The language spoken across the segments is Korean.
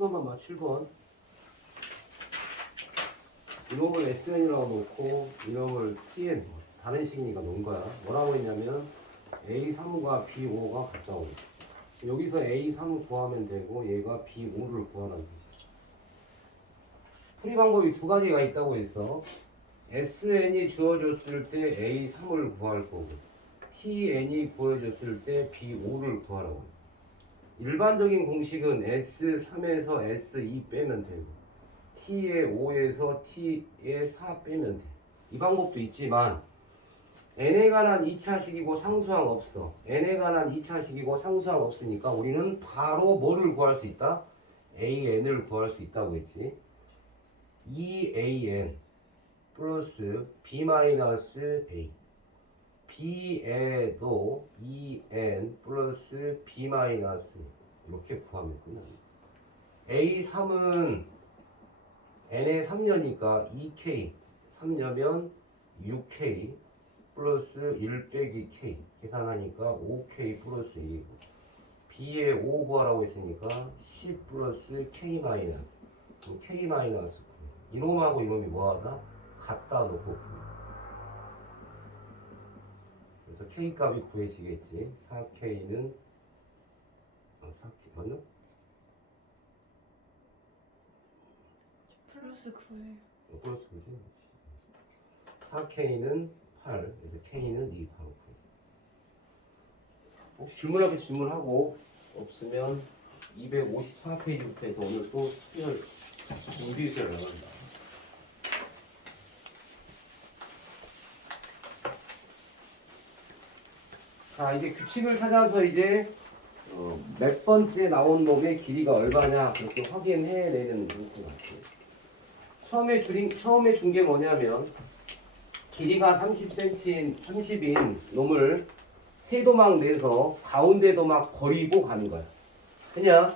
7번만 봐. 7번. 이놈을 SN이라고 놓고 이놈을 TN 다른 식이니까 놓은 거야. 뭐라고 했냐면 A3과 B5가 같다고. 여기서 A3 구하면 되고 얘가 B5를 구하라는 거지. 풀이 방법이 두 가지가 있다고 했어. SN이 주어졌을 때 A3을 구할 거고 TN이 구해졌을 때 B5를 구하라고 했어. 일반적인 공식은 S3에서 S2 빼면 되고 T의 5에서 T의 4 빼면 돼. 이 방법도 있지만 n에 관한 2차식이고 상수항 없어. n에 관한 2차식이고 상수항 없으니까 우리는 바로 뭐를 구할 수 있다? an을 구할 수 있다고 했지. 2an 플러스 b-a b에도 2n 플러스 b- 이렇게 구하면 끝납니다. a3은 n의 3녀니까 2k 3녀면 6k 플러스 1 빼기 k 계산하니까 5k 플러스 1이고 b에 5 구하라고 했으니까 10 플러스 k 마이너스 k 마이너스 9 이놈하고 이놈이 뭐하다? 같다 놓고 그래서 k 값이 구해지겠지. 4k는 4k 맞나? 플러스 9예요. 플러스 9지. 4k는 8 그래서 k는 2 바로 9. 혹시 질문할 게 질문하고 없으면 254페이지부터 해서 오늘 또 수열 준비수열 나간다. 자 이제 규칙을 찾아서 이제 몇 번째 나온 놈의 길이가 얼마냐 그렇게 확인해내는 문구 같아요. 처음에 준 게 뭐냐면 길이가 30cm, 30인 놈을 세 도막 내서 가운데 도막 버리고 가는 거야. 그냥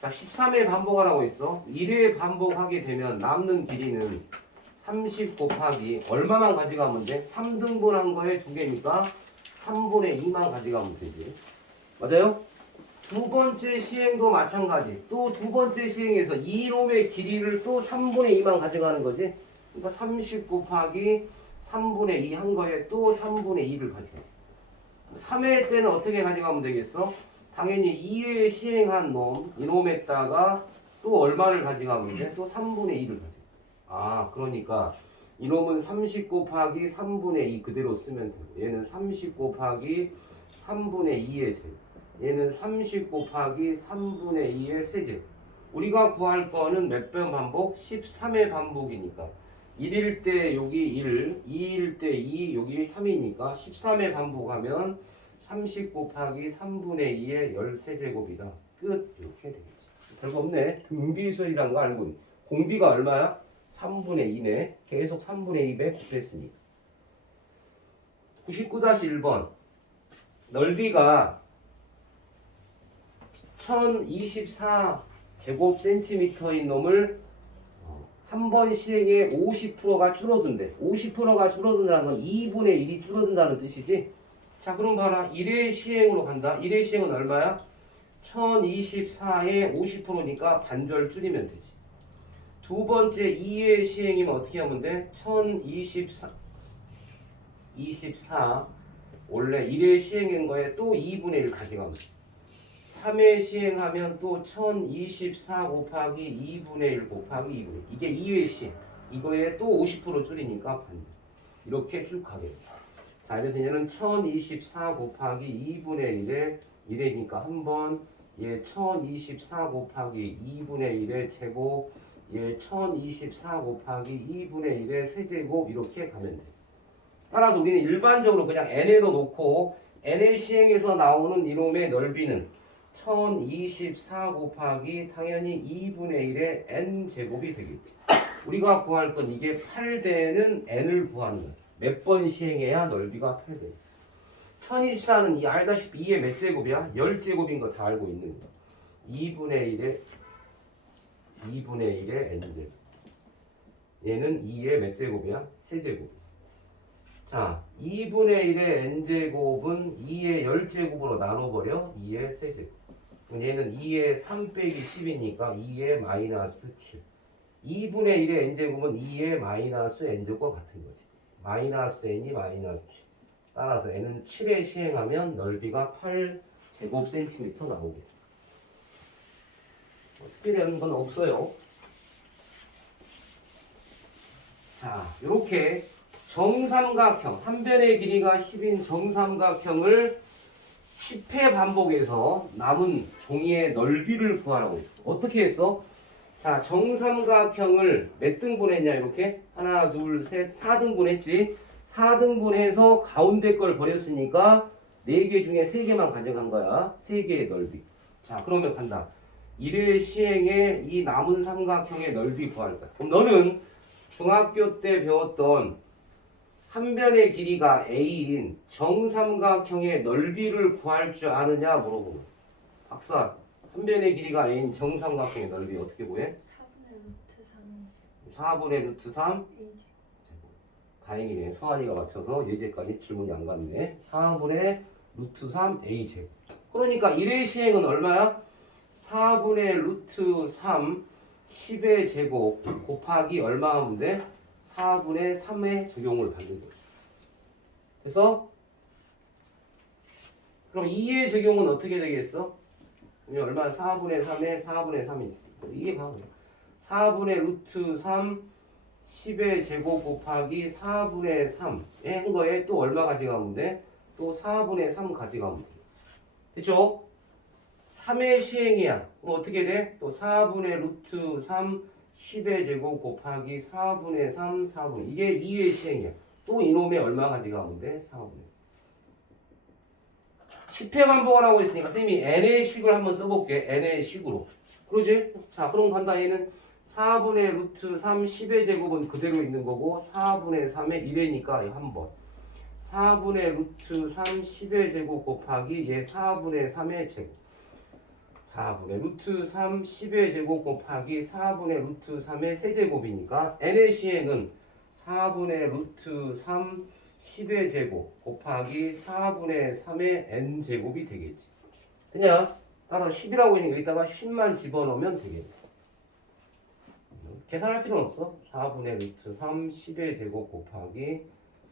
자 13회 반복하라고 했어. 1회 반복하게 되면 남는 길이는 30 곱하기 얼마만 가져가면 돼? 3등분한 거에 2개니까 3분의 2만 가져가면 되지. 맞아요? 두 번째 시행도 마찬가지. 또 두 번째 시행에서 이놈의 길이를 또 3분의 2만 가져가는 거지. 그러니까 30 곱하기 3분의 2 한 거에 또 3분의 2를 가져가. 3회 때는 어떻게 가져가면 되겠어? 당연히 2회 시행한 놈, 이놈에다가 또 얼마를 가져가면 돼? 또 3분의 2를 가져가. 아, 그러니까 이놈은 30 곱하기 3분의 2 그대로 쓰면 되고 얘는 30 곱하기 3분의 2의 제곱 얘는 30 곱하기 3분의 2의 세제곱. 우리가 구할 거는 몇 번 반복? 13회 반복이니까 1일 때 여기 1, 2일 때 2, 여기 3이니까 13회 반복하면 30 곱하기 3분의 2의 13제곱이다. 끝. 이렇게 되겠지. 별거 없네. 등비수열이라는 거 알고 있네. 공비가 얼마야? 3분의 2네. 계속 3분의 2배 곱했으니까. 99-1번. 넓이가 1024 제곱센티미터인 놈을 한 번 시행에 50%가 줄어든대. 50%가 줄어든다는 건 2분의 1이 줄어든다는 뜻이지. 자, 그럼 봐라. 1회 시행으로 간다. 1회 시행은 얼마야? 1024에 50%니까 반절 줄이면 되지. 두 번째 2회 시행이면 어떻게 하면 돼? 24 원래 1회 시행인 거에 또 2분의 1 가져가면 돼. 3회 시행하면 또 1024 곱하기 2분의 1 곱하기 2분의 1. 이게 2회 시행. 이거에 또 50% 줄이니까 반절. 이렇게 쭉 가게 돼. 자, 그래서 얘는 1024 곱하기 2분의 1에 1이니까 한 번, 얘 1024 곱하기 2분의 1의 제곱, 얘 1024 곱하기 2분의 1의 세제곱 이렇게 가면 돼. 따라서 우리는 일반적으로 그냥 n에도 놓고 n의 시행에서 나오는 이놈의 넓이는 1024 곱하기 당연히 2분의 1의 n제곱이 되겠지. 우리가 구할 건 이게 8배는 n을 구하는 거야. 몇 번 시행해야 넓이가 8배. 1024는 알다시피 2의 몇 제곱이야? 10제곱인 거 다 알고 있는 거야. 2분의 1의 n제곱. 얘는 2의 몇 제곱이야? 세제곱이지. 자, 2분의 1의 n제곱은 2의 10제곱으로 나눠버려. 2의 세제곱. 얘는 2의 3 빼기 10이니까 2의 마이너스 7. 2분의 1의 n제곱은 2의 마이너스 n제곱과 같은 거지. 마이너스 n이 마이너스 7. 따라서 n은 7에 시행하면 넓이가 8제곱센티미터 나오게. 특별한 건 없어요. 자, 이렇게 정삼각형, 한 변의 길이가 10인 정삼각형을 10회 반복해서 남은 종이의 넓이를 구하라고 했어. 어떻게 했어? 자, 정삼각형을 몇 등분 했냐, 이렇게? 하나, 둘, 셋, 4등분 했지? 4등분 해서 가운데 걸 버렸으니까 4개 중에 3개만 가져간 거야. 3개의 넓이. 자, 그러면 간다. 1회 시행에 이 남은 삼각형의 넓이 구할 거야. 그럼 너는 중학교 때 배웠던 한 변의 길이가 a인 정삼각형의 넓이를 구할 줄 아느냐 물어보면, 박사, 한 변의 길이가 a인 정삼각형의 넓이 어떻게 구해? 4분의 루트 3 다행이네. 서한이가 맞춰서 예제까지 질문이 안 갔네. 4분의 루트 3 a제곱. 그러니까 1회 시행은 얼마야? 4분의 루트 3 10의 제곱 곱하기 얼마 하면 돼? 4분의 3의 적용을 받는 거죠. 그래서 그럼 2의 적용은 어떻게 되겠어? 얼마? 4분의 3에 4분의 3이지. 이게 가면 4분의 루트 3 10의 제곱 곱하기 4분의 3에 한 거에 또 얼마 가져가면 돼? 또 4분의 3 가져가면 돼. 됐죠? 3의 시행이야. 그럼 어떻게 돼? 또 4분의 루트 3 10의 제곱 곱하기 4분의 3 4분. 이게 2의 시행이야. 또 이놈의 얼마 가져가면 돼? 4분의 10회 반복을 하고 있으니까 쌤이 n의 식을 한번 써볼게. n의 식으로. 그러지? 자, 그럼 간다. 얘는 4분의 루트 3 10의 제곱은 그대로 있는 거고 4분의 3의 1회니까 한 번. 4분의 루트 3 10의 제곱 곱하기 얘 4분의 3의 제곱. 4분의 루트 3 10의 제곱 곱하기 4분의 루트 3의 세제곱이니까 n의 시행은 4분의 루트 3 10의 제곱 곱하기 4분의 3의 n제곱이 되겠지. 그냥 따라서 10이라고 했으니까 여기다가 10만 집어넣으면 되겠네. 계산할 필요는 없어. 4분의 루트 3 10의 제곱 곱하기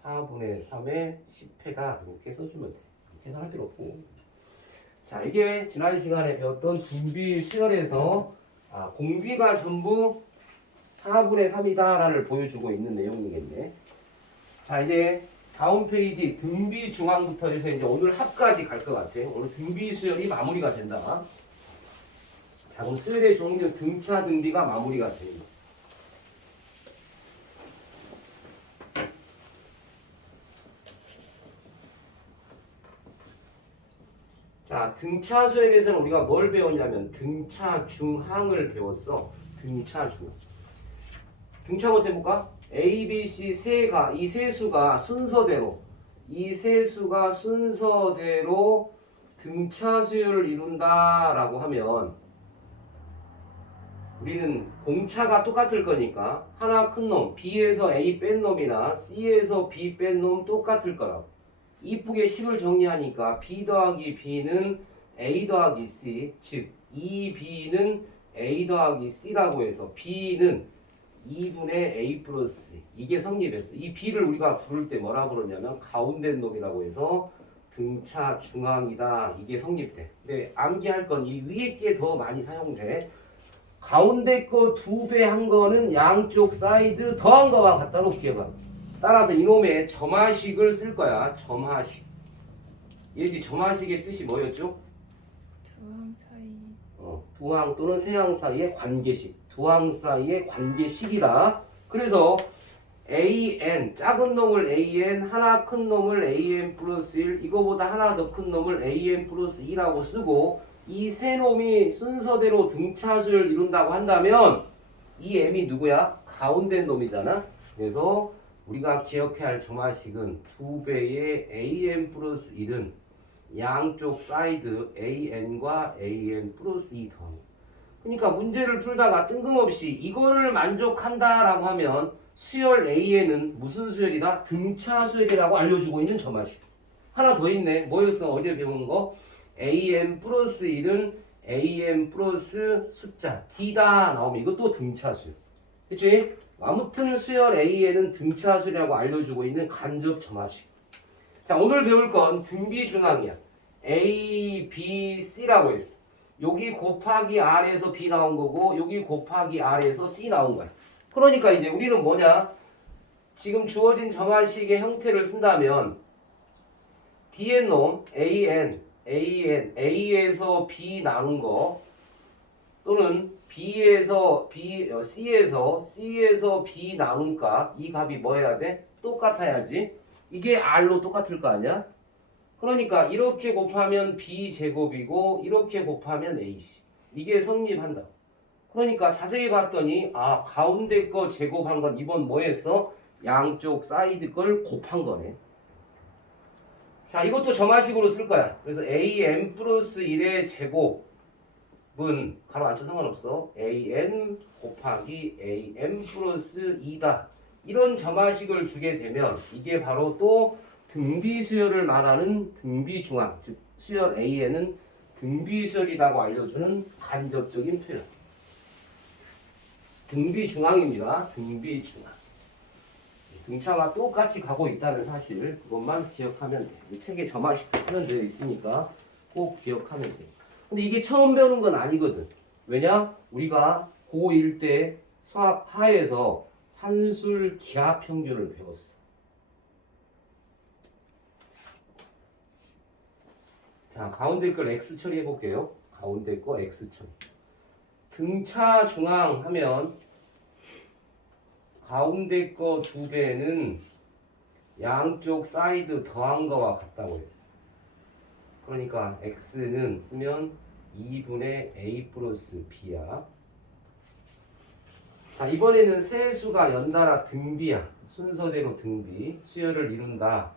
4분의 3의 10회다. 이렇게 써주면 돼. 계산할 필요 없고. 자, 이게 지난 시간에 배웠던 분비 수열에서 공비가 전부 4분의 3이다라를 보여주고 있는 내용이겠네. 자, 이제 다음 페이지 등비 중앙부터 해서 이제 오늘 합까지 갈 것 같아. 오늘 등비 수열이 마무리가 된다. 자, 그럼 수열의 종류 등차 등비가 마무리가 됩니다. 자, 등차 수열에서는 우리가 뭘 배웠냐면 등차 중항을 배웠어. 등차 중항. 등차 먼저 해볼까? A, B, C 이 세 수가 순서대로 등차 수열을 이룬다라고 하면 우리는 공차가 똑같을 거니까 하나 큰 놈 B에서 A 뺀 놈이나 C에서 B 뺀 놈 똑같을 거라고. 이쁘게 10을 정리하니까 B 더하기 B는 A 더하기 C, 즉 2B는 A 더하기 C라고 해서 B는 2분의 A 플러스 C. 이게 성립했어. 이 B를 우리가 부를 때 뭐라 그러냐면 가운데 놈이라고 해서 등차 중앙이다. 이게 성립돼. 근데 암기할 건 이 위에 게 더 많이 사용돼. 가운데 거 2배 한 거는 양쪽 사이드 더한 거와 같다로 기억하. 따라서 이놈의 점화식을 쓸 거야. 점화식. 얘지 점화식의 뜻이 뭐였죠? 두항 사이. 두항 또는 세항 사이의 관계식. 두항 사이의 관계식이다. 그래서 AN 작은 놈을 AN 하나 큰 놈을 AN 플러스 1 이거보다 하나 더 큰 놈을 AN 플러스 2라고 쓰고 이 세 놈이 순서대로 등차수를 이룬다고 한다면 이 M이 누구야? 가운데 놈이잖아. 그래서 우리가 기억해야 할 점화식은 2배의 AN 플러스 1은 양쪽 사이드 AN과 AN 플러스 2 더하는. 그러니까 문제를 풀다가 뜬금없이 이거를 만족한다라고 하면 수열 A에는 무슨 수열이다? 등차 수열이라고 알려주고 있는 점화식. 하나 더 있네. 뭐였어? 어제 배운 거? AN 플러스 1은 am 플러스 숫자 d다 나오면 이것도 등차수야. 그치? 아무튼 수열 A에는 등차수라고 알려주고 있는 간접 점화식. 자, 오늘 배울 건 등비중앙이야. A, B, C라고 했어. 여기 곱하기 R에서 B 나온 거고 여기 곱하기 R에서 C 나온 거야. 그러니까 이제 우리는 뭐냐? 지금 주어진 점화식의 형태를 쓴다면 D의 놈 A에서 B 나눈 거 또는 C에서 B 나눈 값, 이 값이 뭐 해야 돼? 똑같아야지. 이게 R로 똑같을 거 아니야? 그러니까 이렇게 곱하면 B 제곱이고 이렇게 곱하면 AC. 이게 성립한다. 그러니까 자세히 봤더니 가운데 거 제곱한 건 이번 뭐 했어? 양쪽 사이드 걸 곱한 거네. 자, 이것도 점화식으로 쓸 거야. 그래서 AM 플러스 1의 제곱은 가로 안쳐 상관없어. AN 곱하기 AM 플러스 2다. 이런 점화식을 주게 되면 이게 바로 또 등비수열을 말하는 등비중앙, 즉 수열 A에는 등비수열이라고 알려주는 간접적인 표현. 등비중앙입니다. 등비중앙. 등차와 똑같이 가고 있다는 사실, 그것만 기억하면 돼. 이 책에 점화식 표현되어 있으니까 꼭 기억하면 돼. 근데 이게 처음 배우는 건 아니거든. 왜냐? 우리가 고1 때 수학 하에서 산술 기하 평균을 배웠어. 자, 가운데 걸 X 처리해 볼게요. 가운데 거 X 처리. 등차 중앙 하면 가운데 거 2배는 양쪽 사이드 더한 거와 같다고 했어. 그러니까 X는 쓰면 2분의 A 플러스 B야. 자, 이번에는 세수가 연달아 등비야. 순서대로 등비, 수열을 이룬다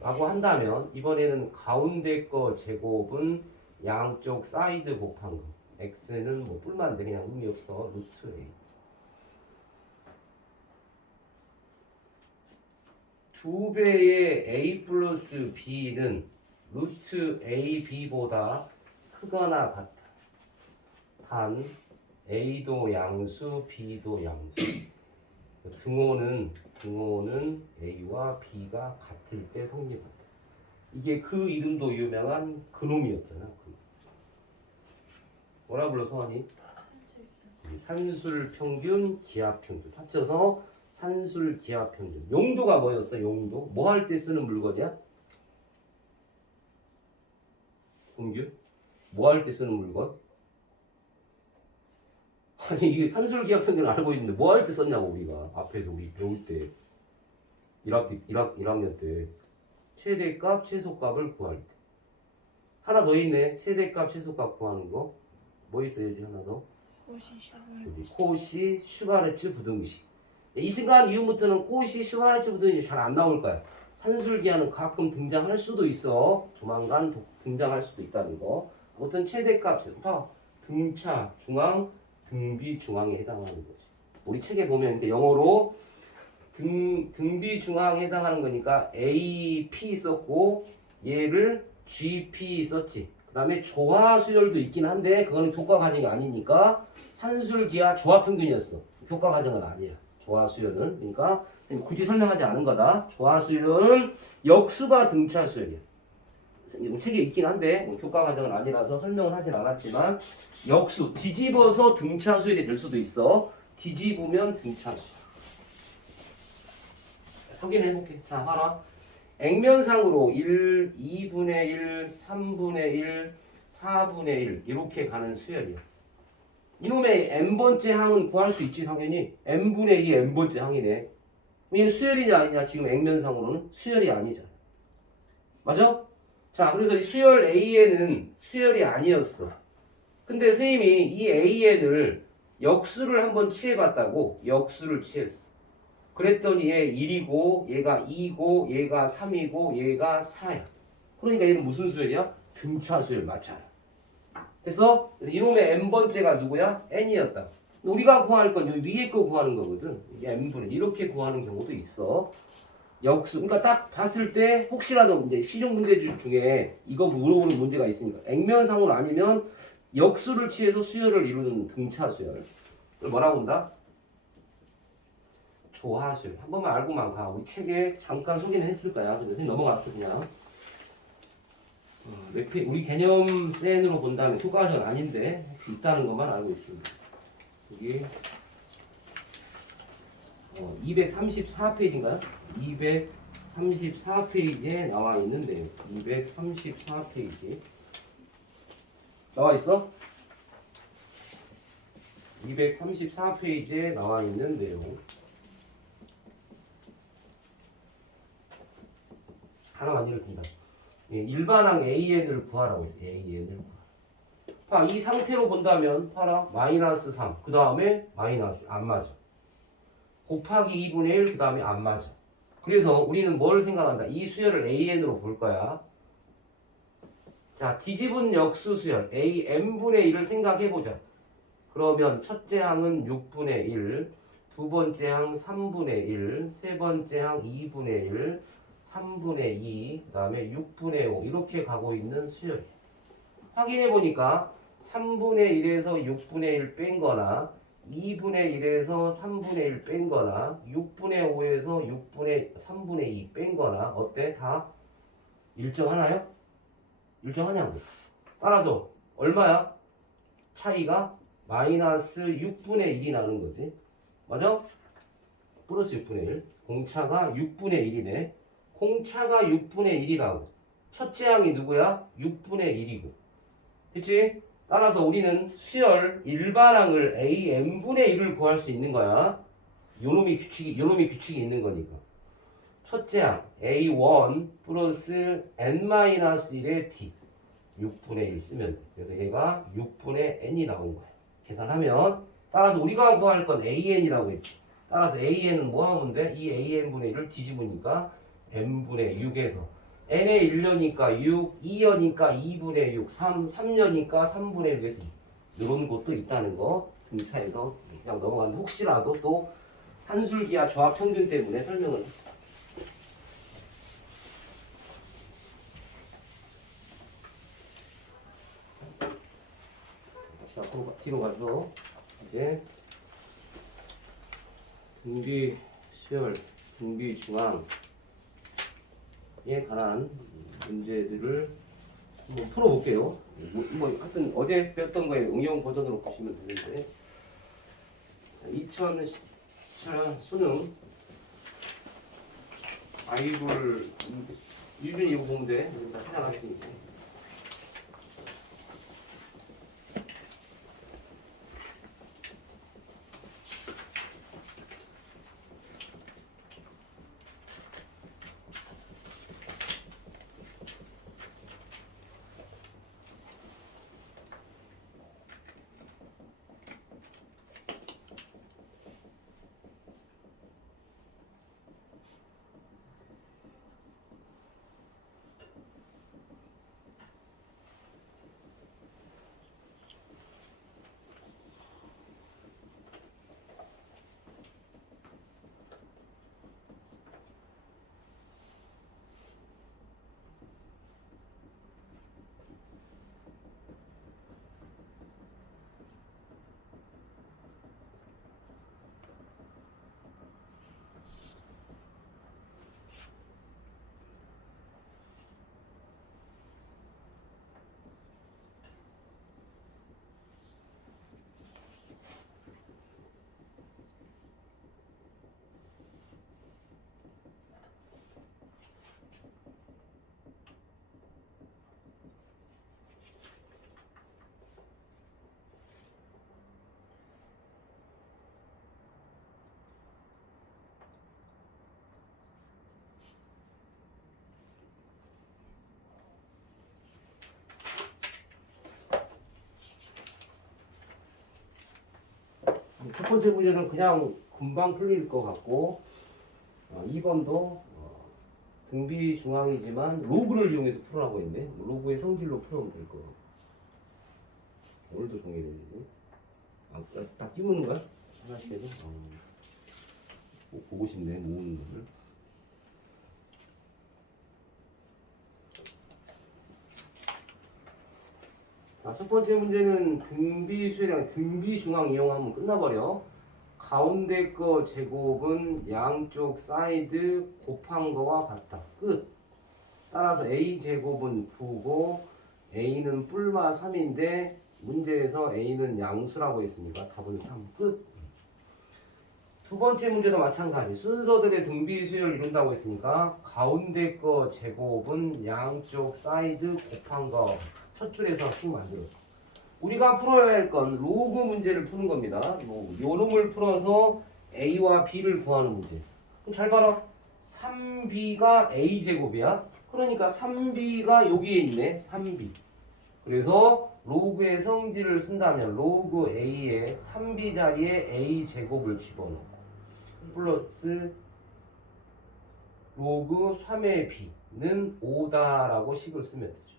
라고 한다면 이번에는 가운데 거 제곱은 양쪽 사이드 곱한 거. X는 뭐 뿔만 돼. 그냥 의미 없어. 루트 A. 2배의 A 플러스 B는 루트 AB보다 크거나 같다. 단 A도 양수, B도 양수. 등호는 A와 B가 같을 때 성립한다. 이게 그 이름도 유명한 그놈이었잖아. 뭐라 불러 성환이? 산술평균, 기하평균 합쳐서 산술 기하평균. 용도가 뭐였어? 용도? 뭐 할 때 쓰는 물건이야? 공규? 뭐 할 때 쓰는 물건? 아니 이게 산술 기하평균을 알고 있는데 뭐 할 때 썼냐고. 우리가 앞에서 우리 배울 때 1학년 때 최대값 최소값을 구할 때. 하나 더 있네. 최대값 최소값 구하는 거. 뭐 있어야지 하나 더? 코시 슈바르츠 부등식. 이 시간 이후부터는 코시 슈바르츠 부등식이 잘 안 나올 거야. 산술기하는 가끔 등장할 수도 있어. 조만간 등장할 수도 있다는 거. 아무튼 최대값 등차 중앙 등비 중앙에 해당하는 거지. 우리 책에 보면 이제 영어로 등비 중앙에 해당하는 거니까 AP 썼고 얘를 GP 썼지. 그 다음에 조화수열도 있긴 한데 그거는 교과 과정이 아니니까 산술기하 조화평균이었어. 교과 과정은 아니야. 조화수열은. 그러니까 굳이 설명하지 않은 거다. 조화수열은 역수가 등차수열이야. 책에 있긴 한데 교과 과정은 아니라서 설명은 하진 않았지만 역수 뒤집어서 등차수열이 될 수도 있어. 뒤집으면 등차수. 확인해 볼게. 자, 봐라. 액면상으로 1, 2분의 1, 3분의 1, 4분의 1 이렇게 가는 수열이야. 이놈의 n번째 항은 구할 수 있지 당연히. n분의 2의 n번째 항이네. 얘는 수열이냐 아니냐. 지금 액면상으로는 수열이 아니잖아. 맞아? 자, 그래서 이 수열 AN은 수열이 아니었어. 근데 선생님이 이 AN을 역수를 한번 취해봤다고. 역수를 취했어. 그랬더니 얘 1이고 얘가 2고 얘가 3이고 얘가 4야. 그러니까 얘는 무슨 수열이야? 등차 수열 맞잖아. 그래서 이놈의 n번째가 누구야? n이었다. 우리가 구할 건 여기 위에 거 구하는 거거든. 이게 n분의 이렇게 구하는 경우도 있어. 역수. 그러니까 딱 봤을 때 혹시라도 이제 시중 문제집 중에 이거 물어보는 문제가 있으니까 액면상으로 아니면 역수를 취해서 수열을 이루는 등차 수열. 이걸 뭐라고 한다? 조하수열. 한 번만 알고만 가. 우리 책에 잠깐 소개는 했을 거야. 그래서 넘어갔어 그냥. 우리 개념 센으로 본다면 효과는 아닌데 혹시 있다는 것만 알고 있습니다. 여기 234페이지인가요? 234페이지에 나와 있는데요. 234페이지 나와 있어? 234페이지에 나와 있는데요. 하나만 예를 든다. 일반항 AN을 구하라고 했어요. AN을 구하라. 이 상태로 본다면 봐라. 마이너스 3. 그 다음에 마이너스 안 맞아. 곱하기 2분의 1. 그 다음에 안 맞아. 그래서 우리는 뭘 생각한다? 이 수열을 AN으로 볼 거야. 자, 뒤집은 역수 수열 AN분의 1을 생각해보자. 그러면 첫째 항은 6분의 1, 두 번째 항 3분의 1, 세 번째 항 2분의 1, 3분의 2, 그 다음에 6분의 5 이렇게 가고 있는 수열이에요. 확인해보니까 3분의 1에서 6분의 1 뺀 거나 2분의 1에서 3분의 1 뺀 거나 6분의 5에서 3분의 2 뺀 거나 어때? 다 일정하나요? 일정하냐고. 따라서 얼마야? 차이가 마이너스 6분의 1이 나는 거지. 맞아? 플러스 6분의 1. 공차가 6분의 1이네. 공차가 6분의 1이라고. 첫째 항이 누구야? 6분의 1이고. 됐지? 따라서 우리는 수열 일반항을 AN분의 1을 구할 수 있는 거야. 요놈이 규칙이 있는 거니까. 첫째 항 A1 플러스 N-1의 T 6분의 1 쓰면 돼. 그래서 얘가 6분의 N이 나온 거야. 계산하면 따라서 우리가 구할 건 AN이라고 했지. 따라서 AN은 뭐 하면 돼? 이 AN분의 1을 뒤집으니까 N분의 6에서 N의 1년이니까 6, 2년이니까 2분의 6, 3년이니까 3분의 6에서 2. 이런 것도 있다는 거 등차에서 그냥 넘어가는데 혹시라도 또 산술기하 조합 평균 때문에 설명을 자, 뒤로 가죠. 이제 등비 수열, 등비 중앙에 관한 문제들을 한번 풀어볼게요. 하여튼 어제 배웠던 거에 응용 버전으로 보시면 되는데 2014 수능 아이돌 유준이 이거 보면 돼. 여기 다 해놨으니까. 첫 번째 문제는 그냥 금방 풀릴 것 같고 2번도 등비 중앙이지만 로그를 이용해서 풀으라고 했네. 로그의 성질로 풀면 될 거. 오늘도 종이래지. 다 띄우는 거야? 하나씩 해서? 꼭 보고 싶네 모으는 거를. 자, 첫 번째 문제는 등비수열이랑 등비중앙 이용하면 끝나버려. 가운데 거 제곱은 양쪽 사이드 곱한 거와 같다. 끝. 따라서 a제곱은 9고 a는 뿔마 3인데 문제에서 a는 양수라고 했으니까 답은 3. 끝. 두 번째 문제도 마찬가지. 순서들의 등비수열을 이룬다고 했으니까 가운데 거 제곱은 양쪽 사이드 곱한 거 첫 줄에서 식 만들었어. 우리가 풀어야 할 건 로그 문제를 푸는 겁니다. 로그. 요 놈을 풀어서 a와 b를 구하는 문제. 그럼 잘 봐라. 3b가 a제곱이야. 그러니까 3b가 여기에 있네. 3b. 그래서 로그의 성질을 쓴다면 로그 a에 3b 자리에 a제곱을 집어넣고 플러스 로그 3의 b는 5다라고 식을 쓰면 되죠.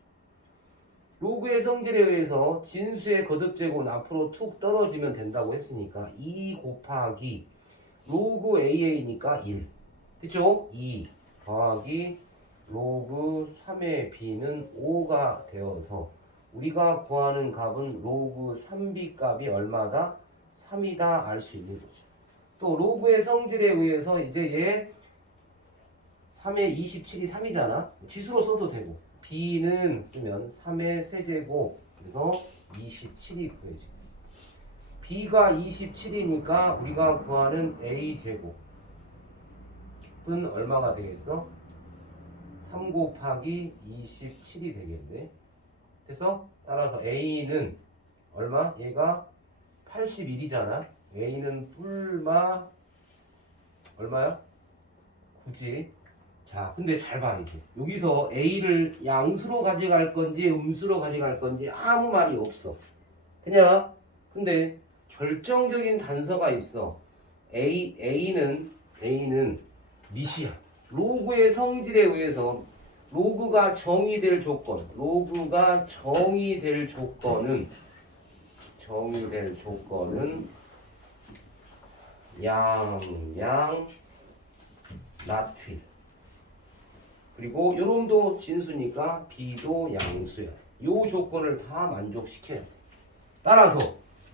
로그의 성질에 의해서 진수의 거듭제곱은 앞으로 툭 떨어지면 된다고 했으니까 2 곱하기 로그 AA니까 1. 됐죠? 2 더하기 로그 3의 b는 5가 되어서 우리가 구하는 값은 로그 3b 값이 얼마다? 3이다 알 수 있는 거죠. 또 로그의 성질에 의해서 이제 얘 3의 27이 3이잖아. 지수로 써도 되고 b는 쓰면 3의 세제곱 그래서 27이 구해져. b가 27이니까 우리가 구하는 a제곱은 얼마가 되겠어? 3 곱하기 27이 되겠네. 그래서 따라서 a는 얼마? 얘가 81이잖아. a는 뿔마 얼마야? 9지. 자, 근데 잘 봐, 이제. 여기서 a를 양수로 가져갈 건지 음수로 가져갈 건지 아무 말이 없어. 그냥, 근데 결정적인 단서가 있어. a는 밑이야. 로그의 성질에 의해서 로그가 정의될 조건은 나트. 그리고 요놈도 진수니까 b도 양수야. 요 조건을 다 만족시켜야 돼. 따라서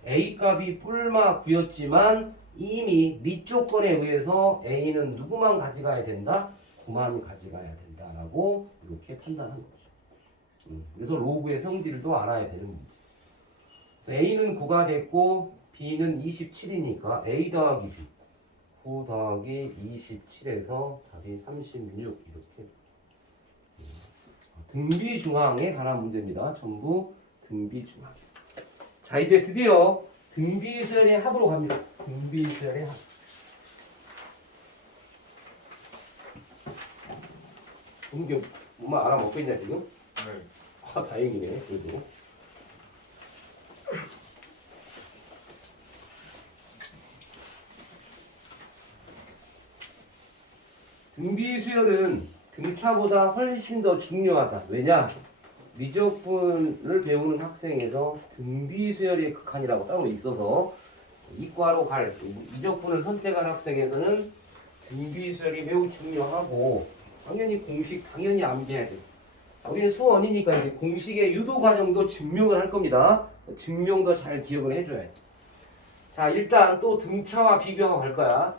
a 값이 뿔마 9였지만 이미 밑 조건에 의해서 a는 누구만 가져가야 된다? 9만 가져가야 된다라고 이렇게 판단한 거죠. 그래서 로그의 성질도 알아야 되는 문제. 그래서 a는 9가 됐고 b는 27이니까 a 더하기 b 9 더하기 27에서 답이 36 이렇게. 등비중앙에 관한 문제입니다. 전부 등비중앙. 자, 이제 드디어 등비수열의 합으로 갑니다. 등비수열의 합. 이게 엄마 알아먹고 있냐 지금? 네. 아, 다행이네. 그래도. 등비수열은 등차보다 훨씬 더 중요하다. 왜냐? 미적분을 배우는 학생에서 등비수열의 극한이라고 따로 있어서 이과로 갈 미적분을 선택한 학생에서는 등비수열이 매우 중요하고 당연히 공식 당연히 암기해야 돼. 우리는 수원이니까 이제 공식의 유도 과정도 증명을 할 겁니다. 증명도 잘 기억을 해줘야 돼. 자, 일단 또 등차와 비교하고 갈 거야.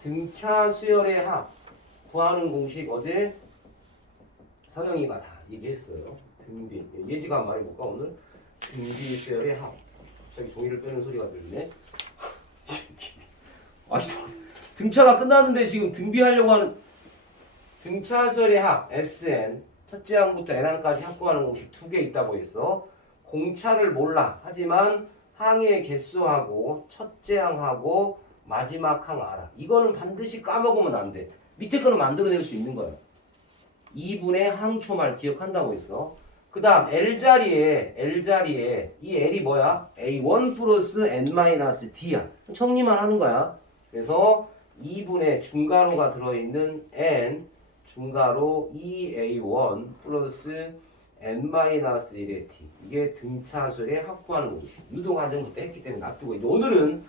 등차 수열의 합 구하는 공식 어제 선영이가 다 얘기했어요. 등비 예지가 말해볼까 오늘? 등비 수열의 합. 갑자기 종이를 빼는 소리가 들리네. 아직도 등차가 끝났는데 지금 등비하려고 하는 등차 수열의 합 SN 첫째 항부터 N항까지 합구하는 공식 2개 있다고 했어. 공차를 몰라. 하지만 항의 개수하고 첫째 항하고 마지막 항 알아. 이거는 반드시 까먹으면 안 돼. 밑에 거는 만들어낼 수 있는 거야. 2분의 항초말 기억한다고 했어. 그 다음 L자리에 이 L이 뭐야? A1 플러스 N-D야. 정리만 하는 거야. 그래서 2분의 중괄호가 들어있는 N 중괄호 2A1 플러스 N-1의 T. 이게 등차수열의 합구하는 공식. 유도 과정 그때 했기 때문에 놔두고 이제 오늘은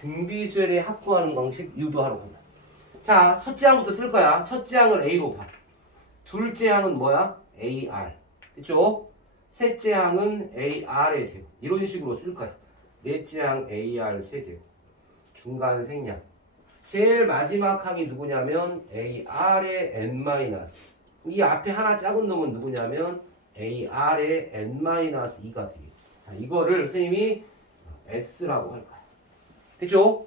등비수열의 합구하는 공식 유도하러 간다. 자, 첫째 항부터 쓸 거야. 첫째 항을 A로 봐. 둘째 항은 뭐야? AR. 됐죠? 셋째 항은 AR의 제곱. 이런 식으로 쓸 거야. 넷째 항 AR 세제곱. 중간 생략. 제일 마지막 항이 누구냐면 AR의 n-. 이 앞에 하나 작은 놈은 누구냐면 AR의 n-2가 되겠지. 자, 이거를 선생님이 S라고 할 거야. 됐죠?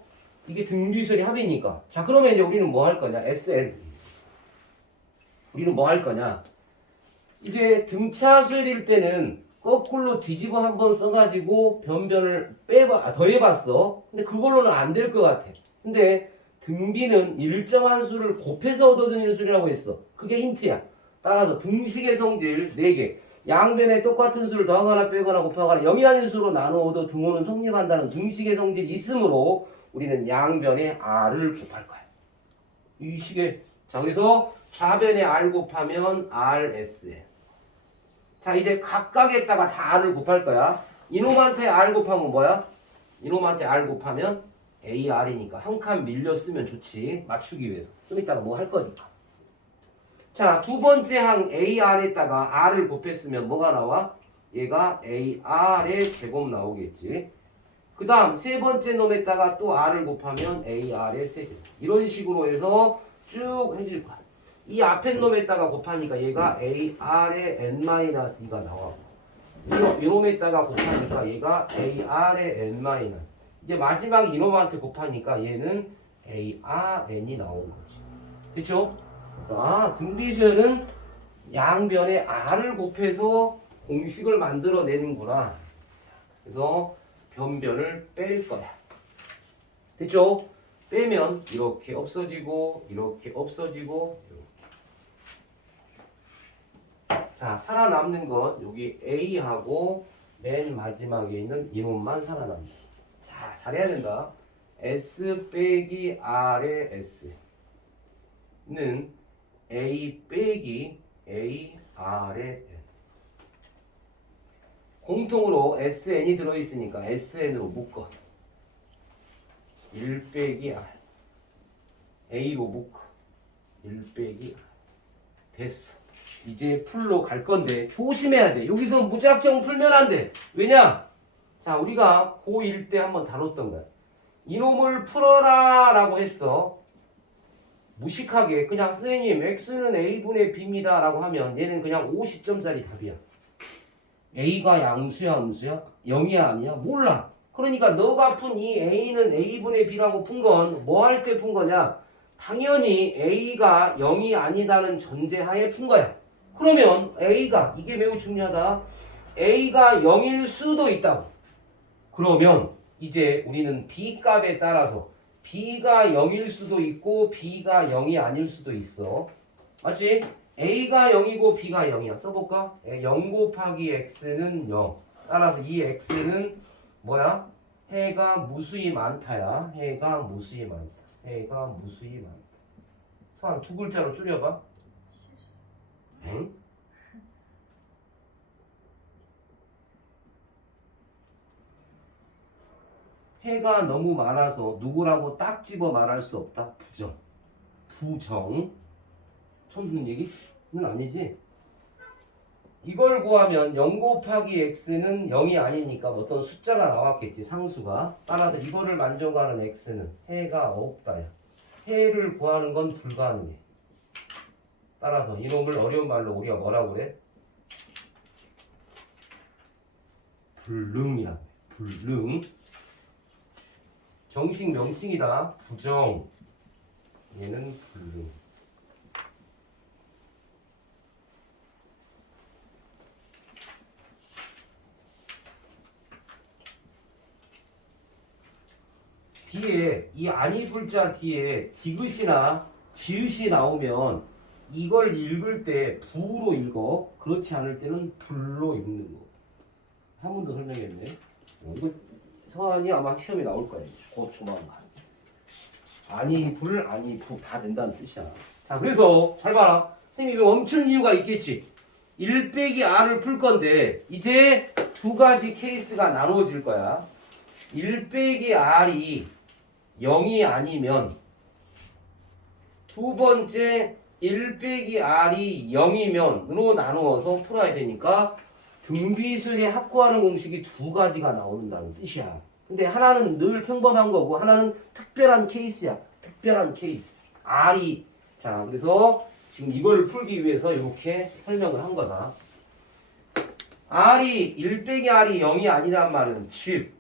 이게 등비수열이 합이니까. 자, 그러면 이제 우리는 뭐 할 거냐? SN. 우리는 뭐 할 거냐? 이제 등차 수열일 때는 거꾸로 뒤집어 한번 써가지고 변변을 더해봤어. 근데 그걸로는 안 될 것 같아. 근데 등비는 일정한 수를 곱해서 얻어지는 수라고 했어. 그게 힌트야. 따라서 등식의 성질 4개. 양변에 똑같은 수를 더하거나 빼거나 곱하거나 영이 아닌 수로 나누어도 등호는 성립한다는 등식의 성질이 있으므로 우리는 양변에 R을 곱할 거야. 이 식에. 자, 그래서 좌변에 R 곱하면 RSN. 자, 이제 각각에다가 다 R을 곱할 거야. 이놈한테 R 곱하면 뭐야? 이놈한테 R 곱하면 AR이니까 한 칸 밀려 쓰면 좋지. 맞추기 위해서. 좀 이따가 뭐 할 거니까. 자, 두 번째 항 AR에다가 R을 곱했으면 뭐가 나와? 얘가 AR의 제곱 나오겠지. 그 다음 세 번째 놈에다가 또 R을 곱하면 AR의 세제곱. 이런 식으로 해서 쭉 해줄 거야. 이 앞에 놈에다가 곱하니까 얘가 AR의 n-2가 나와. 이 놈에다가 곱하니까 얘가 AR의 n-. 이제 마지막 이놈한테 곱하니까 얘는 ARN이 나온 거지. 그쵸? 그래서 등비수열은 양변에 R을 곱해서 공식을 만들어내는구나. 그래서 변변을 뺄 거야. 됐죠? 빼면 이렇게 없어지고 이렇게 없어지고 이렇게. 자, 살아남는 건 여기 A하고 맨 마지막에 있는 이놈만 살아남는다. 자, 잘해야 된다. S 빼기 R의 S는 A 빼기 AR의 N. 공통으로 SN이 들어있으니까 SN으로 묶어. 1 빼기 R. A로 묶어. 1 빼기 R. 됐어. 이제 풀로 갈 건데 조심해야 돼. 여기서 무작정 풀면 안 돼. 왜냐? 자, 우리가 고1 때 한번 다뤘던 거야. 이놈을 풀어라 라고 했어. 무식하게 그냥 선생님 x는 a분의 b입니다 라고 하면 얘는 그냥 50점짜리 답이야. a가 양수야 음수야? 0이야 아니야? 몰라. 그러니까 너가 푼 이 a는 a분의 b라고 푼 건 뭐 할 때 푼 거냐? 당연히 a가 0이 아니다는 전제하에 푼 거야. 그러면 a가, 이게 매우 중요하다, a가 0일 수도 있다고. 그러면 이제 우리는 b 값에 따라서 b가 0일 수도 있고 b가 0이 아닐 수도 있어. 맞지? a가 0이고 b가 0이야. 써볼까? 0 곱하기 x는 0. 따라서 이 x는 뭐야? 해가 무수히 많다야. 해가 무수히 많다. 해가 무수히 많다. 서한 두 글자로 줄여봐. 응? 해가 너무 많아서 누구라고 딱 집어 말할 수 없다. 부정. 부정. 처음 듣는 얘기는 아니지. 이걸 구하면 0 곱하기 x는 0이 아니니까 어떤 숫자가 나왔겠지. 상수가. 따라서 이거를 만족하는 x는 해가 없다야. 해를 구하는 건 불가능해. 따라서 이놈을 어려운 말로 우리가 뭐라고 그래? 불능이라고 해. 불능. 정식 명칭이다. 부정. 얘는 불능. 뒤에 이 아니 불자 뒤에 디귿이나 지읒이 나오면 이걸 읽을 때 부로 읽어. 그렇지 않을 때는 불로 읽는 거. 한 번 더 설명했네. 이거 서한이 아마 시험에 나올 거예요. 곧 조만간. 아니 불 아니 부 다 된다는 뜻이야. 자, 그래서 잘 봐라. 선생님이 멈춘 이유가 있겠지. 1 빼기 r을 풀 건데 이제 두 가지 케이스가 나누어질 거야. 1 빼기 r이 0이 아니면, 두 번째 1 빼기 r이 0이면으로 나누어서 풀어야 되니까 등비수열에 합구하는 공식이 두 가지가 나오는다는 뜻이야. 근데 하나는 늘 평범한 거고 하나는 특별한 케이스야. 특별한 케이스. R이 자 그래서 지금 이걸 풀기 위해서 이렇게 설명을 한 거다. R이 1 빼기 R이 0이 아니란 말은 즉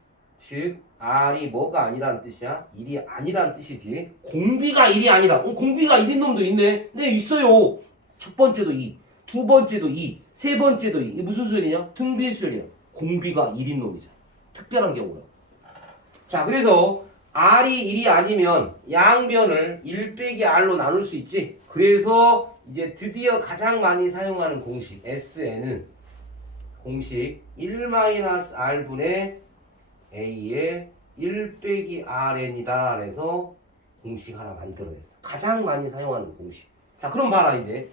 R이 뭐가 아니란 뜻이야? 1이 아니란 뜻이지. 공비가 1이 아니라 공비가 1인 놈도 있네. 네 있어요. 첫 번째도 2, 두 번째도 2, 세 번째도 2. 이게 무슨 수열이냐? 등비 수열이야. 공비가 1인 놈이죠. 특별한 경우야. 자 그래서 R이 1이 아니면 양변을 1 빼기 R로 나눌 수 있지. 그래서 이제 드디어 가장 많이 사용하는 공식 SN은 공식 1-R분의 A의 1 빼기 RN이다. 그래서 공식 하나 만들어냈어. 가장 많이 사용하는 공식. 자 그럼 봐라 이제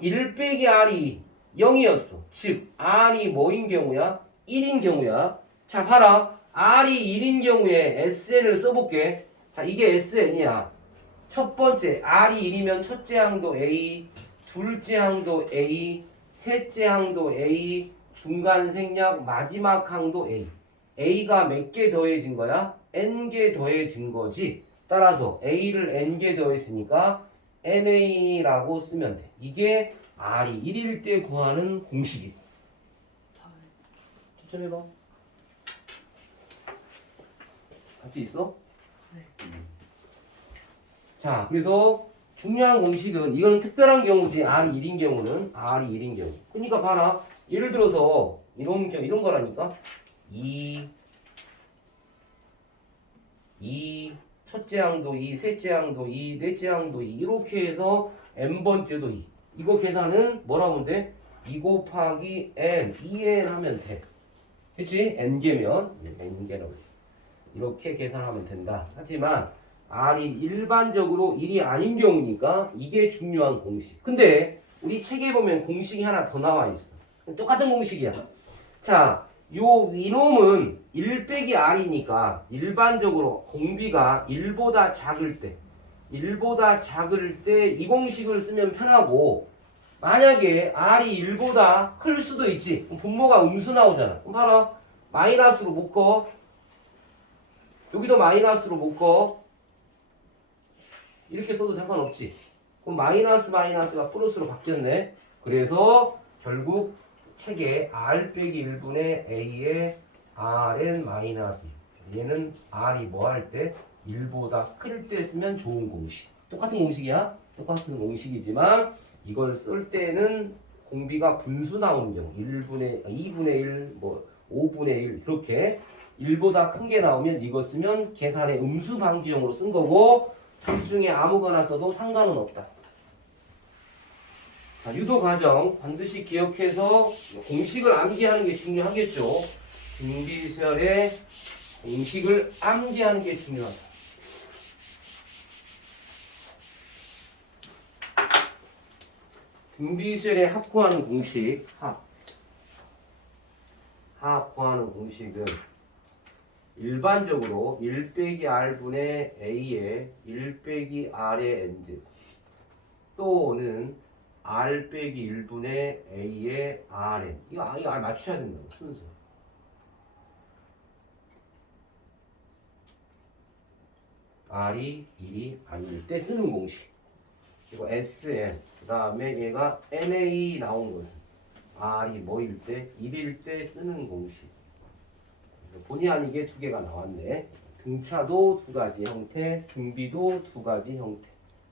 1 빼기 R이 0이었어. 즉 R이 뭐인 경우야? 1인 경우야. 자 봐라 R이 1인 경우에 SN을 써볼게. 자 이게 SN이야. 첫 번째 R이 1이면 첫째 항도 A, 둘째 항도 A, 셋째 항도 A, 중간 생략 마지막 항도 A. A가 몇 개 더해진 거야? N개 더해진 거지. 따라서 A를 N개 더했으니까 NA라고 쓰면 돼. 이게 R이 1일 때 구하는 공식이다. 추천해봐. 할수 있어? 네. 자, 그래서 중요한 공식은 이거는 특별한 경우지. R이 1인 경우는 R이 1인 경우. 그러니까 봐라. 예를 들어서 이런 거라니까. 2 첫째 항도 2, 셋째 항도 2, 넷째 항도 2 이렇게 해서 n번째도 2. 이거 계산은 뭐라고 하면 돼? 2 곱하기 n, 2n 하면 돼. 그치? n개면 n개라고 이렇게 계산하면 된다. 하지만 R이 일반적으로 1이 아닌 경우니까 이게 중요한 공식. 근데 우리 책에 보면 공식이 하나 더 나와 있어. 똑같은 공식이야. 자, 요 이놈은 1 빼기 R이니까 일반적으로 공비가 1보다 작을 때 이 공식을 쓰면 편하고 만약에 R이 1보다 클 수도 있지. 그럼 분모가 음수 나오잖아. 그럼 봐라. 마이너스로 묶어. 여기도 마이너스로 묶어. 이렇게 써도 상관없지. 그럼 마이너스가 플러스로 바뀌었네. 그래서 결국 책에 R 빼기 1분의 A의 Rn 마이너스 얘는 R이 뭐 할 때? 1보다 클 때 쓰면 좋은 공식. 똑같은 공식이야. 똑같은 공식이지만 이걸 쓸 때는 공비가 분수 나오는 경우 2분의 1, 5분의 1 이렇게 1보다 큰 게 나오면 이거 쓰면 계산의 음수 방지용으로 쓴 거고 둘 중에 아무거나 써도 상관은 없다. 자, 유도 과정 반드시 기억해서 공식을 암기하는 게 중요하겠죠. 등비수열의 공식을 암기하는 게 중요하다. 등비수열의 합 구하는 공식, 합 구하는 공식은 일반적으로 1 빼기 R분의 A의 1 빼기 R의 N제 또는 R 빼기 1분의 A의 Rn 이거 R 맞추셔야 된다고 순서. R이 1이 아닐 때 쓰는 공식. 그리고 SN 그 다음에 얘가 NA 나온 것은 R이 뭐일 때? 1일 때 쓰는 공식. 본의 아니게 두 개가 나왔네. 등차도 두 가지 형태, 등비도 두 가지 형태.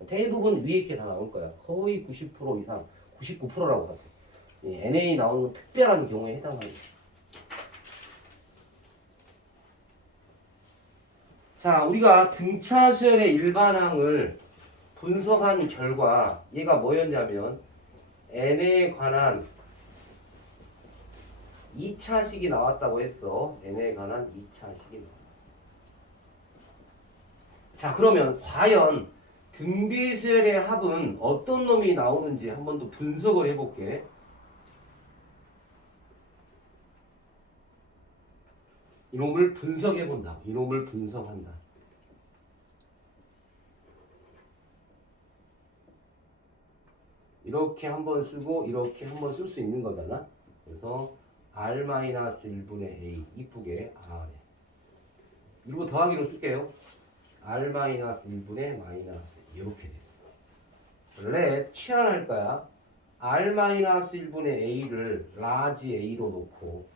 대부분 위에 게 다 나올 거야. 거의 90% 이상, 99%라고 하죠. NA 나오는 특별한 경우에 해당하는. 자, 우리가 등차 수열의 일반항을 분석한 결과 얘가 뭐였냐면 n에 관한 2차식이 나왔다고 했어. n에 관한 2차식이 나왔다. 자, 그러면 과연 등비수열의 합은 어떤 놈이 나오는지 한 번 더 분석을 해볼게. 이놈을 분석해본다. 이놈을 분석한다. 이렇게 한번 쓰고 이렇게 한번 쓸 수 있는 거잖아. 그래서 R-1분의 A 이쁘게 R에 이거 더하기로 쓸게요. R-1분의 마이너스 이렇게 됐어. let 치환할 거야. R-1분의 A를 라지 A로 놓고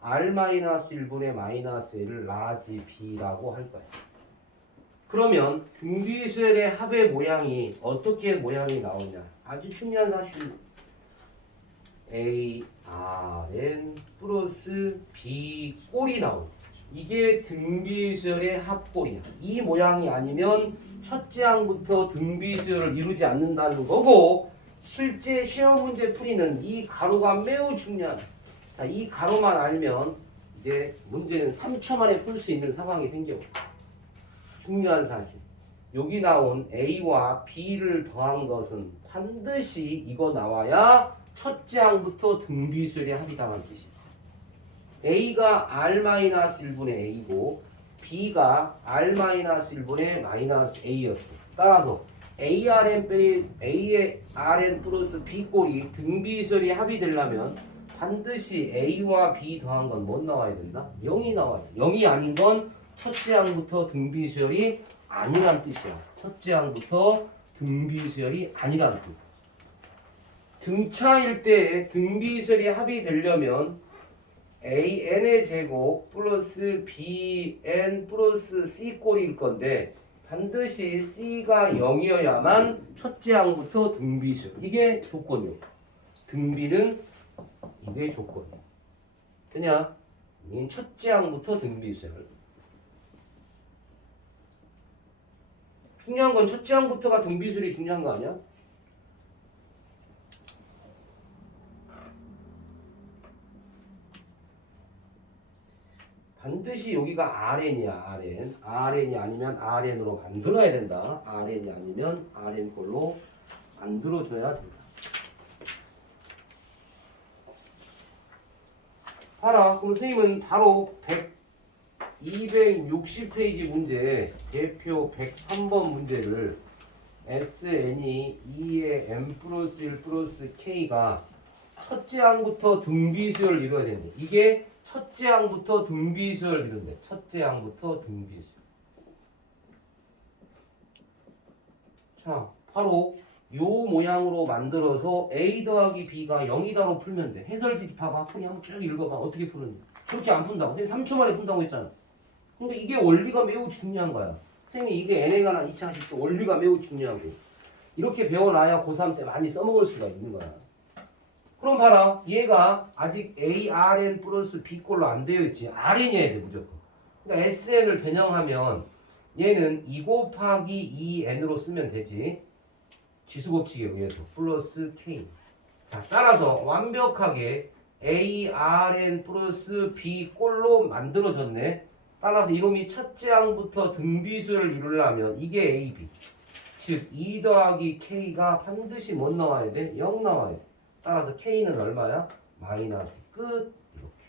R-1분의 마이너스 A를 라지 B라고 할 거야. 그러면 등비수열의 합의 모양이 어떻게 모양이 나오냐? 아주 중요한 사실. A, Rn 플러스 B 꼴이 나오고 이게 등비수열의 합꼴이야. 이 모양이 아니면 첫째 항부터 등비수열을 이루지 않는다는 거고 실제 시험 문제 풀이는 이 가로가 매우 중요한. 자, 이 가로만 알면 이제 문제는 3초 만에 풀 수 있는 상황이 생겨. 중요한 사실. 여기 나온 A와 B를 더한 것은 반드시 이거 나와야 첫째 항부터 등비수열의 합이 당한 뜻이야. A가 R-1분의 A고 B가 R-1분의 마이너스 A였어. 따라서 ARN 플러스 B꼴이 등비수열이 합이 되려면 반드시 A와 B 더한 건 뭐 나와야 된다? 0이 나와야 돼. 0이 아닌 건 첫째 항부터 등비수열이 아니란 뜻이야. 첫째 항부터 등비수열이 아니란 뜻. 등차일 때 등비수열이 합이 되려면 AN의 제곱 플러스 BN 플러스 C꼴일 건데 반드시 C가 0이어야만 첫째 항부터 등비수열. 이게 조건이요. 등비는 이게 조건이야. 그냥 첫째 항부터 등비수열. 중요한 건 첫째 항부터가 등비수열이 중요한 거 아니야? 반드시 여기가 RN이야. RN. RN이 아니면 RN으로 만들어야 된다. RN이 아니면 RN꼴로 만들어줘야 된다. 봐라. 그럼 선생님은 바로 260페이지 문제 대표 103번 문제를 SN이 2의 M 플러스 1 플러스 K가 첫째 항부터 등비수열을 이루어야 되는데 이게 첫째 항부터 등비수열을 이룬대. 첫째 항부터 등비수열. 자, 바로 요 모양으로 만들어서 A 더하기 B가 0이다로 풀면 돼. 해설지 봐봐. 풀이 한번 쭉 읽어봐. 어떻게 푸는지. 그렇게 안 푼다고. 선생님 3초 만에 푼다고 했잖아. 근데 이게 원리가 매우 중요한 거야. 선생님이 이게 N에 관한 2차 식도 원리가 매우 중요하고 이렇게 배워놔야 고3 때 많이 써먹을 수가 있는 거야. 그럼 봐라. 얘가 아직 ARN 플러스 B꼴로 안 되어 있지. RN이어야 돼 무조건. 그러니까 SN을 변형하면 얘는 2 곱하기 2N으로 쓰면 되지. 지수법칙에 의해서 플러스 K. 자, 따라서 완벽하게 ARN 플러스 B꼴로 만들어졌네. 따라서 이놈이 첫째 항부터 등비수열을 이루려면 이게 AB. 즉 2 더하기 K가 반드시 뭐 나와야 돼? 0 나와야 돼. 따라서 K는 얼마야? 마이너스 끝. 이렇게.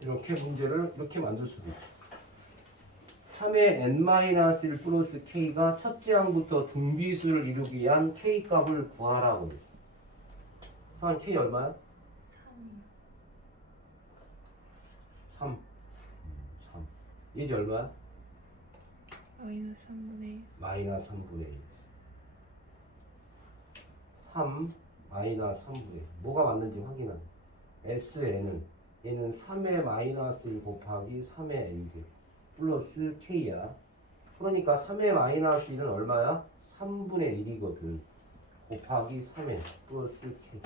이렇게 문제를 이렇게 만들 수도 있죠. 3의 n-1 플러스 k가 첫째 항부터 등비수를 이루기 위한 k 값을 구하라고 했어. 선 k 얼마야? 3. 3. 얘지 얼마야? 마이너스 3분의 1. 마이너스 3분의 1. 3 마이너스 3분의 1. 뭐가 맞는지 확인하네. SN은 얘는 3의 마이너스 1 곱하기 3의 n제 플러스 k야. 그러니까 3의 마이너스 1은 얼마야? 3분의 1이거든. 곱하기 3의 플러스 k.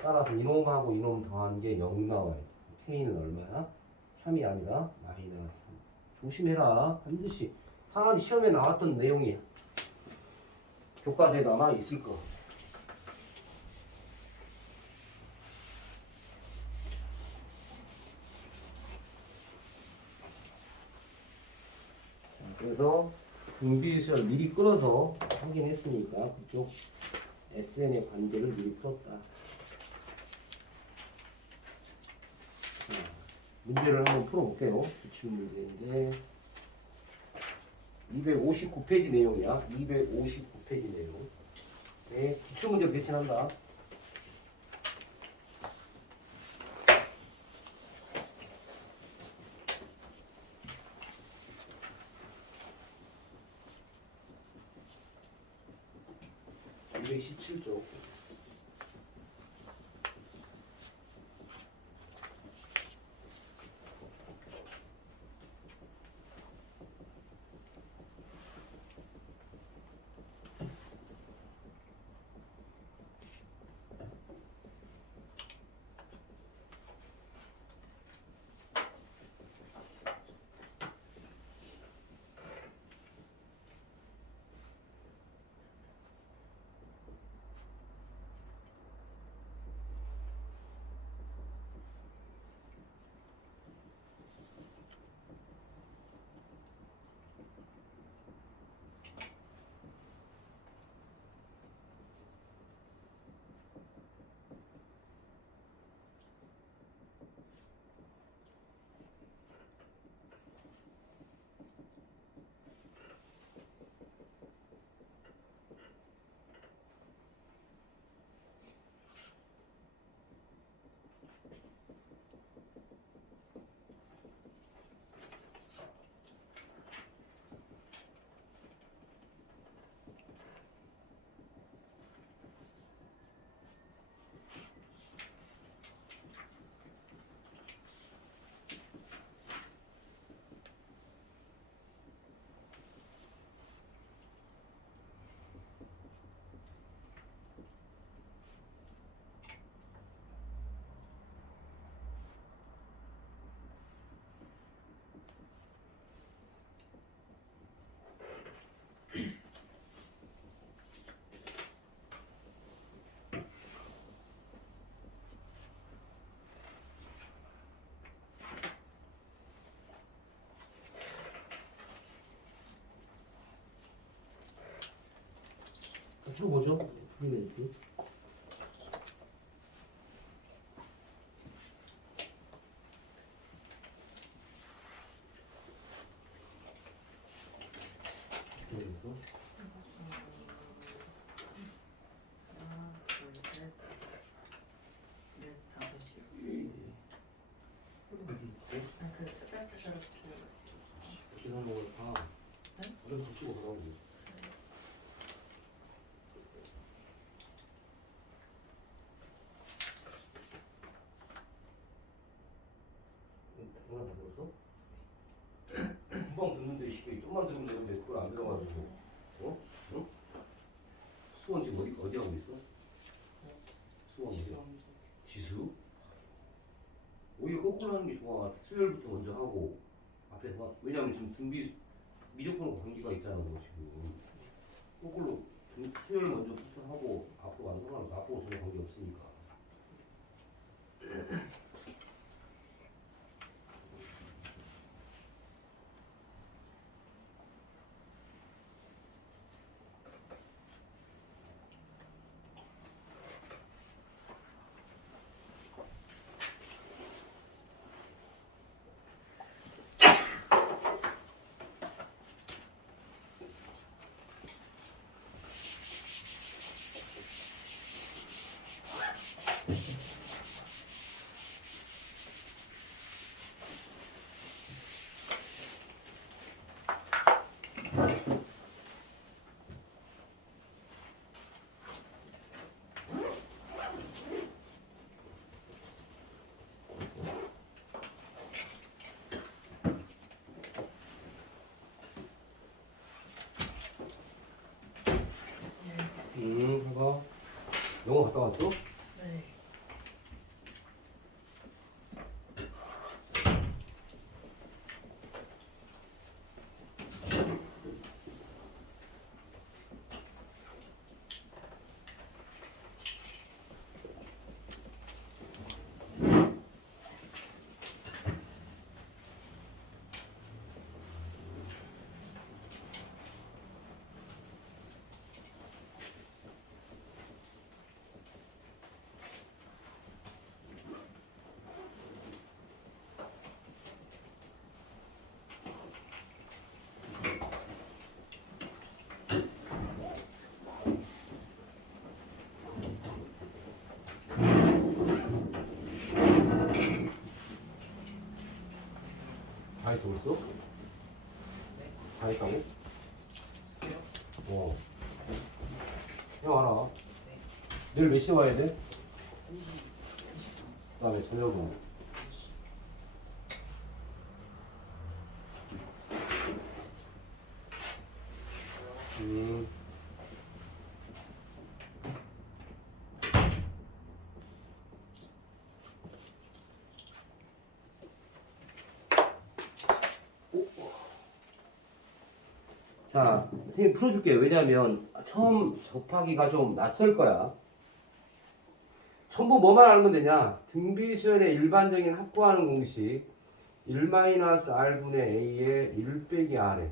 따라서 이놈하고 이놈 더한 게 0 나와야 돼. k는 얼마야? 3이 아니라 마이너스 3. 조심해라. 반드시 다 시험에 나왔던 내용이야. 교과서에 남아 있을 거. 그래서 등비수열 미리 끌어서 확인했으니까 그쪽 SN의 관계를 미리 풀었다. 자, 문제를 한번 풀어볼게요. 기출 문제인데 259페이지 내용이야. 259페이지 내용. 네, 기출 문제로 배치한다. 쪽 4. 풀어보죠. 프리메이트. 그래서 계산 먹을 다 얼른 더 찍어 보라고. 하나 다 들었어? 금방 듣는데 이게 좀만 들으면 되는데 그걸 안 들어가지고. 어? 응? 수원 지금 어디 하고 있어? 수원 어디? 지수? 오히려 거꾸로 하는 게 좋아. 수요일부터 먼저 하고 앞에서. 왜냐면 지금 등비 미적분 관계가 있잖아 너 지금. 거꾸로 수요일 먼저 하고 앞으로 완성하면서 앞으로 전혀 관계 없으니까. 해봐. 영어 갔다 왔어? 네. 했어 벌써? 다 했다고? 어. 해와라. 내일 몇 시에 와야 돼? 그 다음에 저녁은? 음. 자, 선생님 풀어줄게요. 왜냐면 처음 접하기가 좀 낯설 거야. 전부 뭐만 알면 되냐? 등비수열의 일반적인 합구하는 공식 1-R분의 A의 1 빼기 Rn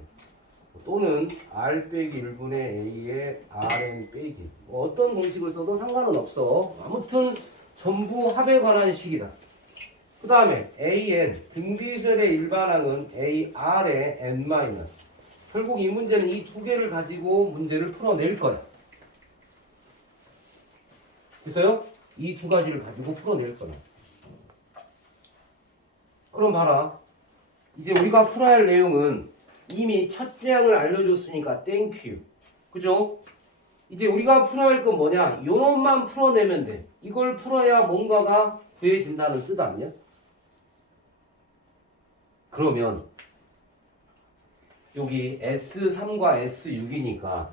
또는 R 빼기 1분의 A의 Rn 빼기 어떤 공식을 써도 상관은 없어. 아무튼 전부 합에 관한 식이다. 그 다음에 AN 등비수열의 일반항은 AR의 N-. 결국 이 문제는 이 두 개를 가지고 문제를 풀어낼 거야. 됐어요? 이 두 가지를 가지고 풀어낼 거야. 그럼 봐라. 이제 우리가 풀어야 할 내용은 이미 첫째 항을 알려줬으니까 땡큐. 그죠? 이제 우리가 풀어야 할 건 뭐냐? 요놈만 풀어내면 돼. 이걸 풀어야 뭔가가 구해진다는 뜻 아니야? 그러면 여기 S3과 S6이니까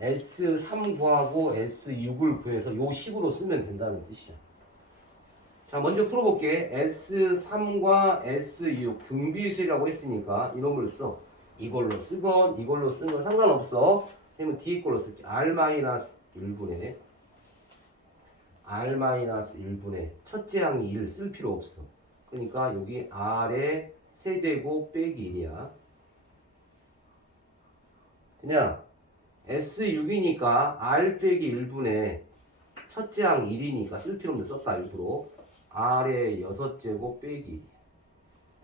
S3 구하고 S6을 구해서 요 식으로 쓰면 된다는 뜻이야. 자, 먼저 풀어볼게. S3과 S6 등비수열이라고 했으니까 이놈을 써. 이걸로 쓰건 이걸로 쓴 건 상관없어. 그러면 뒤에 걸로 쓸게. R-1분의 R-1분의 첫째 항이 1 쓸 필요 없어. 그러니까 여기 R의 세제곱 빼기 1이야. 그냥 S6이니까 R 빼기 1분의 첫째 항 1이니까 쓸 필요 없는데 썼다 일부러. R의 6제곱 빼기 1.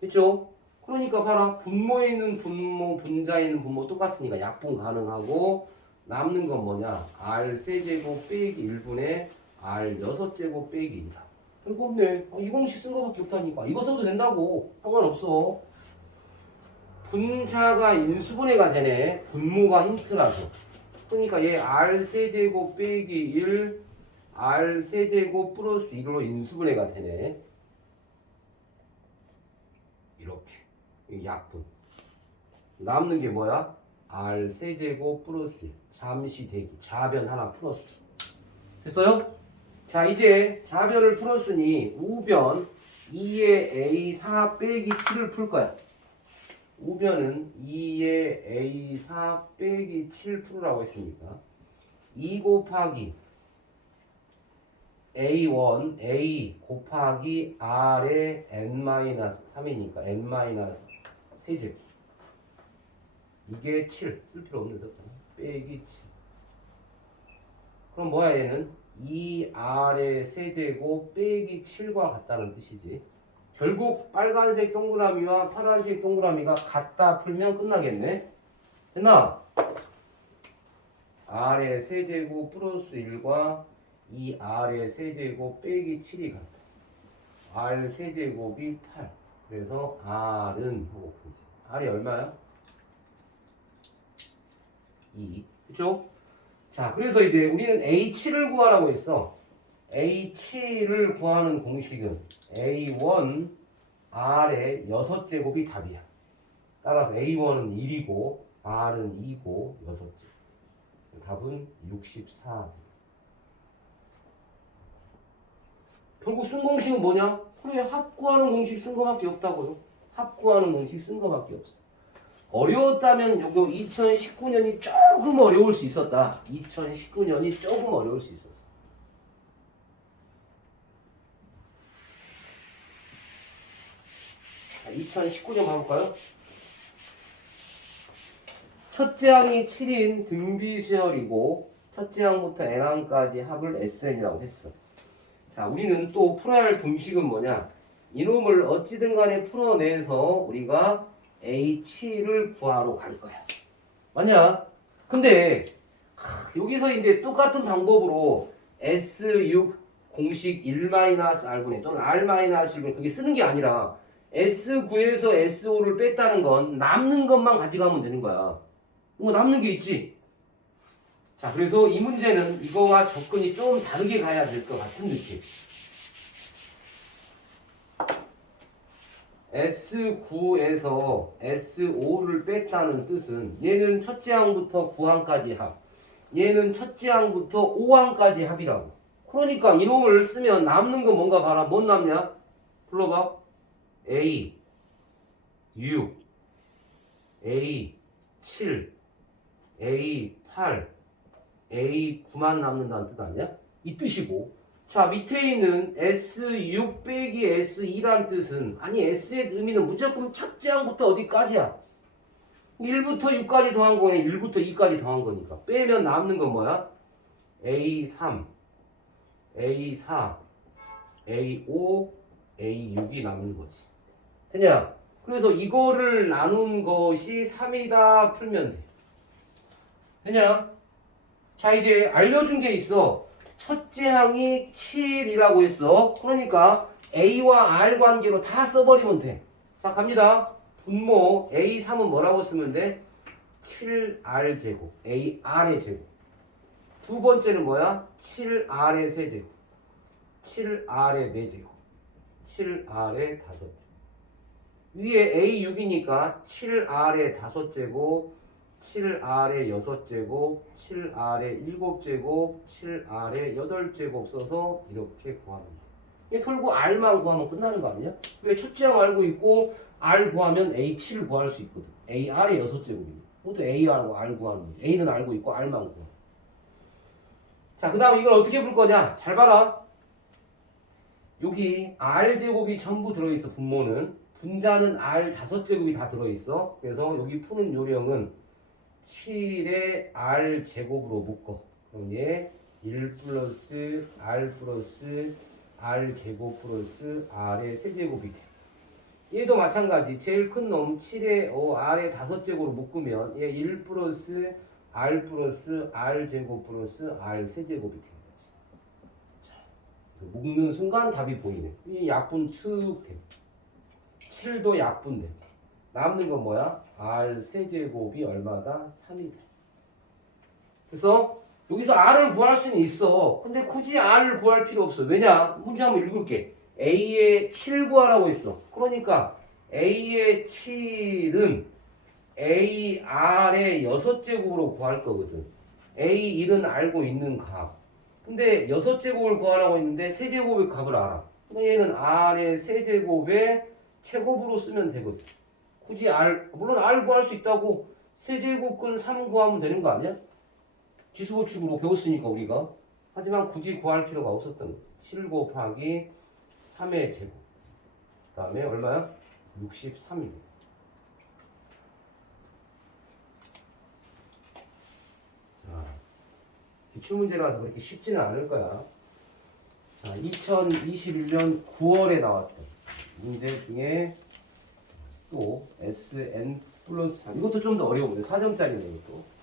됐죠? 그러니까 봐라. 분모에 있는 분모, 분자에 있는 분모 똑같으니까 약분 가능하고 남는 건 뭐냐? R 세제곱 빼기 1분의 R 6제곱 빼기 1이다. 별거 없네. 이 공식 쓴 거밖에 없다니까. 이거 써도 된다고. 상관없어. 분자가 인수분해가 되네. 분모가 힌트라서. 그러니까 얘 R 세제곱 빼기 1 R 세제곱 플러스 1로 인수분해가 되네. 이렇게. 이 약분. 남는 게 뭐야? R 세제곱 플러스 1. 잠시 대기. 좌변 하나 플러스. 됐어요? 자, 이제 좌변을 풀었으니 우변 2의 A4 빼기 7을 풀 거야. 우변은 2의 A4 빼기 7 풀으라고 했으니까 2 곱하기 A1 A 곱하기 R의 N-3이니까 N-세제곱 이게 7 쓸 필요 없는 숫자 빼기 7 그럼 뭐야 얘는 2R의 세제곱 빼기 7과 같다는 뜻이지. 결국 빨간색 동그라미와 파란색 동그라미가 같다 풀면 끝나겠네. 됐나? R의 세제곱 플러스 1과 2R의 세제곱 빼기 7이 같다. R 세제곱이 8. 그래서 R은 하고 풀지. R이 얼마야? 2. 그쵸? 자, 그래서 이제 우리는 H7을 구하라고 했어. H7을 구하는 공식은 A1 R의 6제곱이 답이야. 따라서 A1은 1이고 R은 2고 6제곱. 답은 64. 결국 쓴 공식은 뭐냐? 그래, 합 구하는 공식 쓴 거밖에 없다고요. 합 구하는 공식 쓴 거밖에 없어. 어려웠다면 요거 2019년이 조금 어려울 수 있었다. 2019년이 조금 어려울 수 있었어. 자, 2019년 가볼까요? 첫째 항이 7인 등비수열이고 첫째 항부터 n항까지 합을 SN이라고 했어. 자, 우리는 또 풀어야 할 공식은 뭐냐? 이놈을 어찌든 간에 풀어내서 우리가 H7을 구하러 갈 거야. 맞냐? 근데 여기서 이제 똑같은 방법으로 S6 공식 1-R분의 또는 R-1분의 그게 쓰는 게 아니라 S9에서 S5를 뺐다는 건 남는 것만 가져가면 되는 거야. 이거 남는 게 있지. 자, 그래서 이 문제는 이거와 접근이 좀 다르게 가야 될 것 같은 느낌. S9에서 S5를 뺐다는 뜻은 얘는 첫째 항부터 9항까지 합, 얘는 첫째 항부터 5항까지 합이라고. 그러니까 이놈을 쓰면 남는 건 뭔가 봐라. 뭔 남냐? 불러봐. A 6, A 7, A 8, A 9만 남는다는 뜻 아니야? 이 뜻이고. 자, 밑에 있는 S6 빼기 S2란 뜻은, 아니 S의 의미는 무조건 첫째 항부터 어디까지야? 1부터 6까지 더한 거에 1부터 2까지 더한 거니까. 빼면 남는 건 뭐야? A3, A4, A5, A6이 남는 거지. 됐냐? 그래서 이거를 나눈 것이 3이다 풀면 돼. 됐냐? 자, 이제 알려준 게 있어. 첫째 항이 7이라고 했어. 그러니까 A와 R 관계로 다 써버리면 돼. 자, 갑니다. 분모 A3은 뭐라고 쓰면 돼? 7R 제곱, AR의 제곱. 두 번째는 뭐야? 7R의 세제곱, 7R의 4제곱, 7R의 5제곱. 위에 A6이니까 7R의 5제곱, 7R의 6제곱, 7R의 7제곱, 7R의 8제곱 써서 이렇게 구하면 돼. 결국 R만 구하면 끝나는 거 아니야? 왜 첫째 항 알고 있고 R 구하면 A7을 구할 수 있거든. AR의 6제곱이니까. 모두 AR고 R 구하는 거지. A는 알고 있고 R만 구하. 자, 그 다음 이걸 어떻게 풀 거냐? 잘 봐라. 여기 R제곱이 전부 들어있어. 분모는. 분자는 R 5제곱이 다 들어있어. 그래서 여기 푸는 요령은 7의 R 제곱으로 묶어. 그럼 얘 1 플러스 R 플러스 R 제곱 플러스 R의 세제곱이 돼. 얘도 마찬가지. 제일 큰 놈 7의 R의 5제곱으로 묶으면 얘 1 플러스 R 플러스 R 제곱 플러스 R 세제곱이 되는 거지. 자, 그래서 묶는 순간 답이 보이네. 이 약분 툭 돼. 7도 약분돼. 남는 건 뭐야? R 세제곱이 얼마다? 3이 돼. 그래서 여기서 R을 구할 수는 있어. 근데 굳이 R을 구할 필요 없어. 왜냐? 문제 한번 읽을게. A의 7 구하라고 했어. 그러니까 A의 7은 AR의 6제곱으로 구할 거거든. A1은 알고 있는 값. 근데 6제곱을 구하라고 했는데 세제곱의 값을 알아. 근데 얘는 R의 세제곱의 제곱으로 쓰면 되거든. 굳이 R, 물론 R 구할 수 있다고 세제곱근 3 구하면 되는 거 아니야? 지수보충으로 배웠으니까 우리가. 하지만 굳이 구할 필요가 없었던 거야. 7 곱하기 3의 제곱. 그 다음에 얼마야? 63이고. 자, 기출문제라서 그렇게 쉽지는 않을 거야. 자, 2021년 9월에 나왔던 문제 중에 또 SN 플러스 3. 이것도 좀 더 어려운데 4점짜리네 이것도.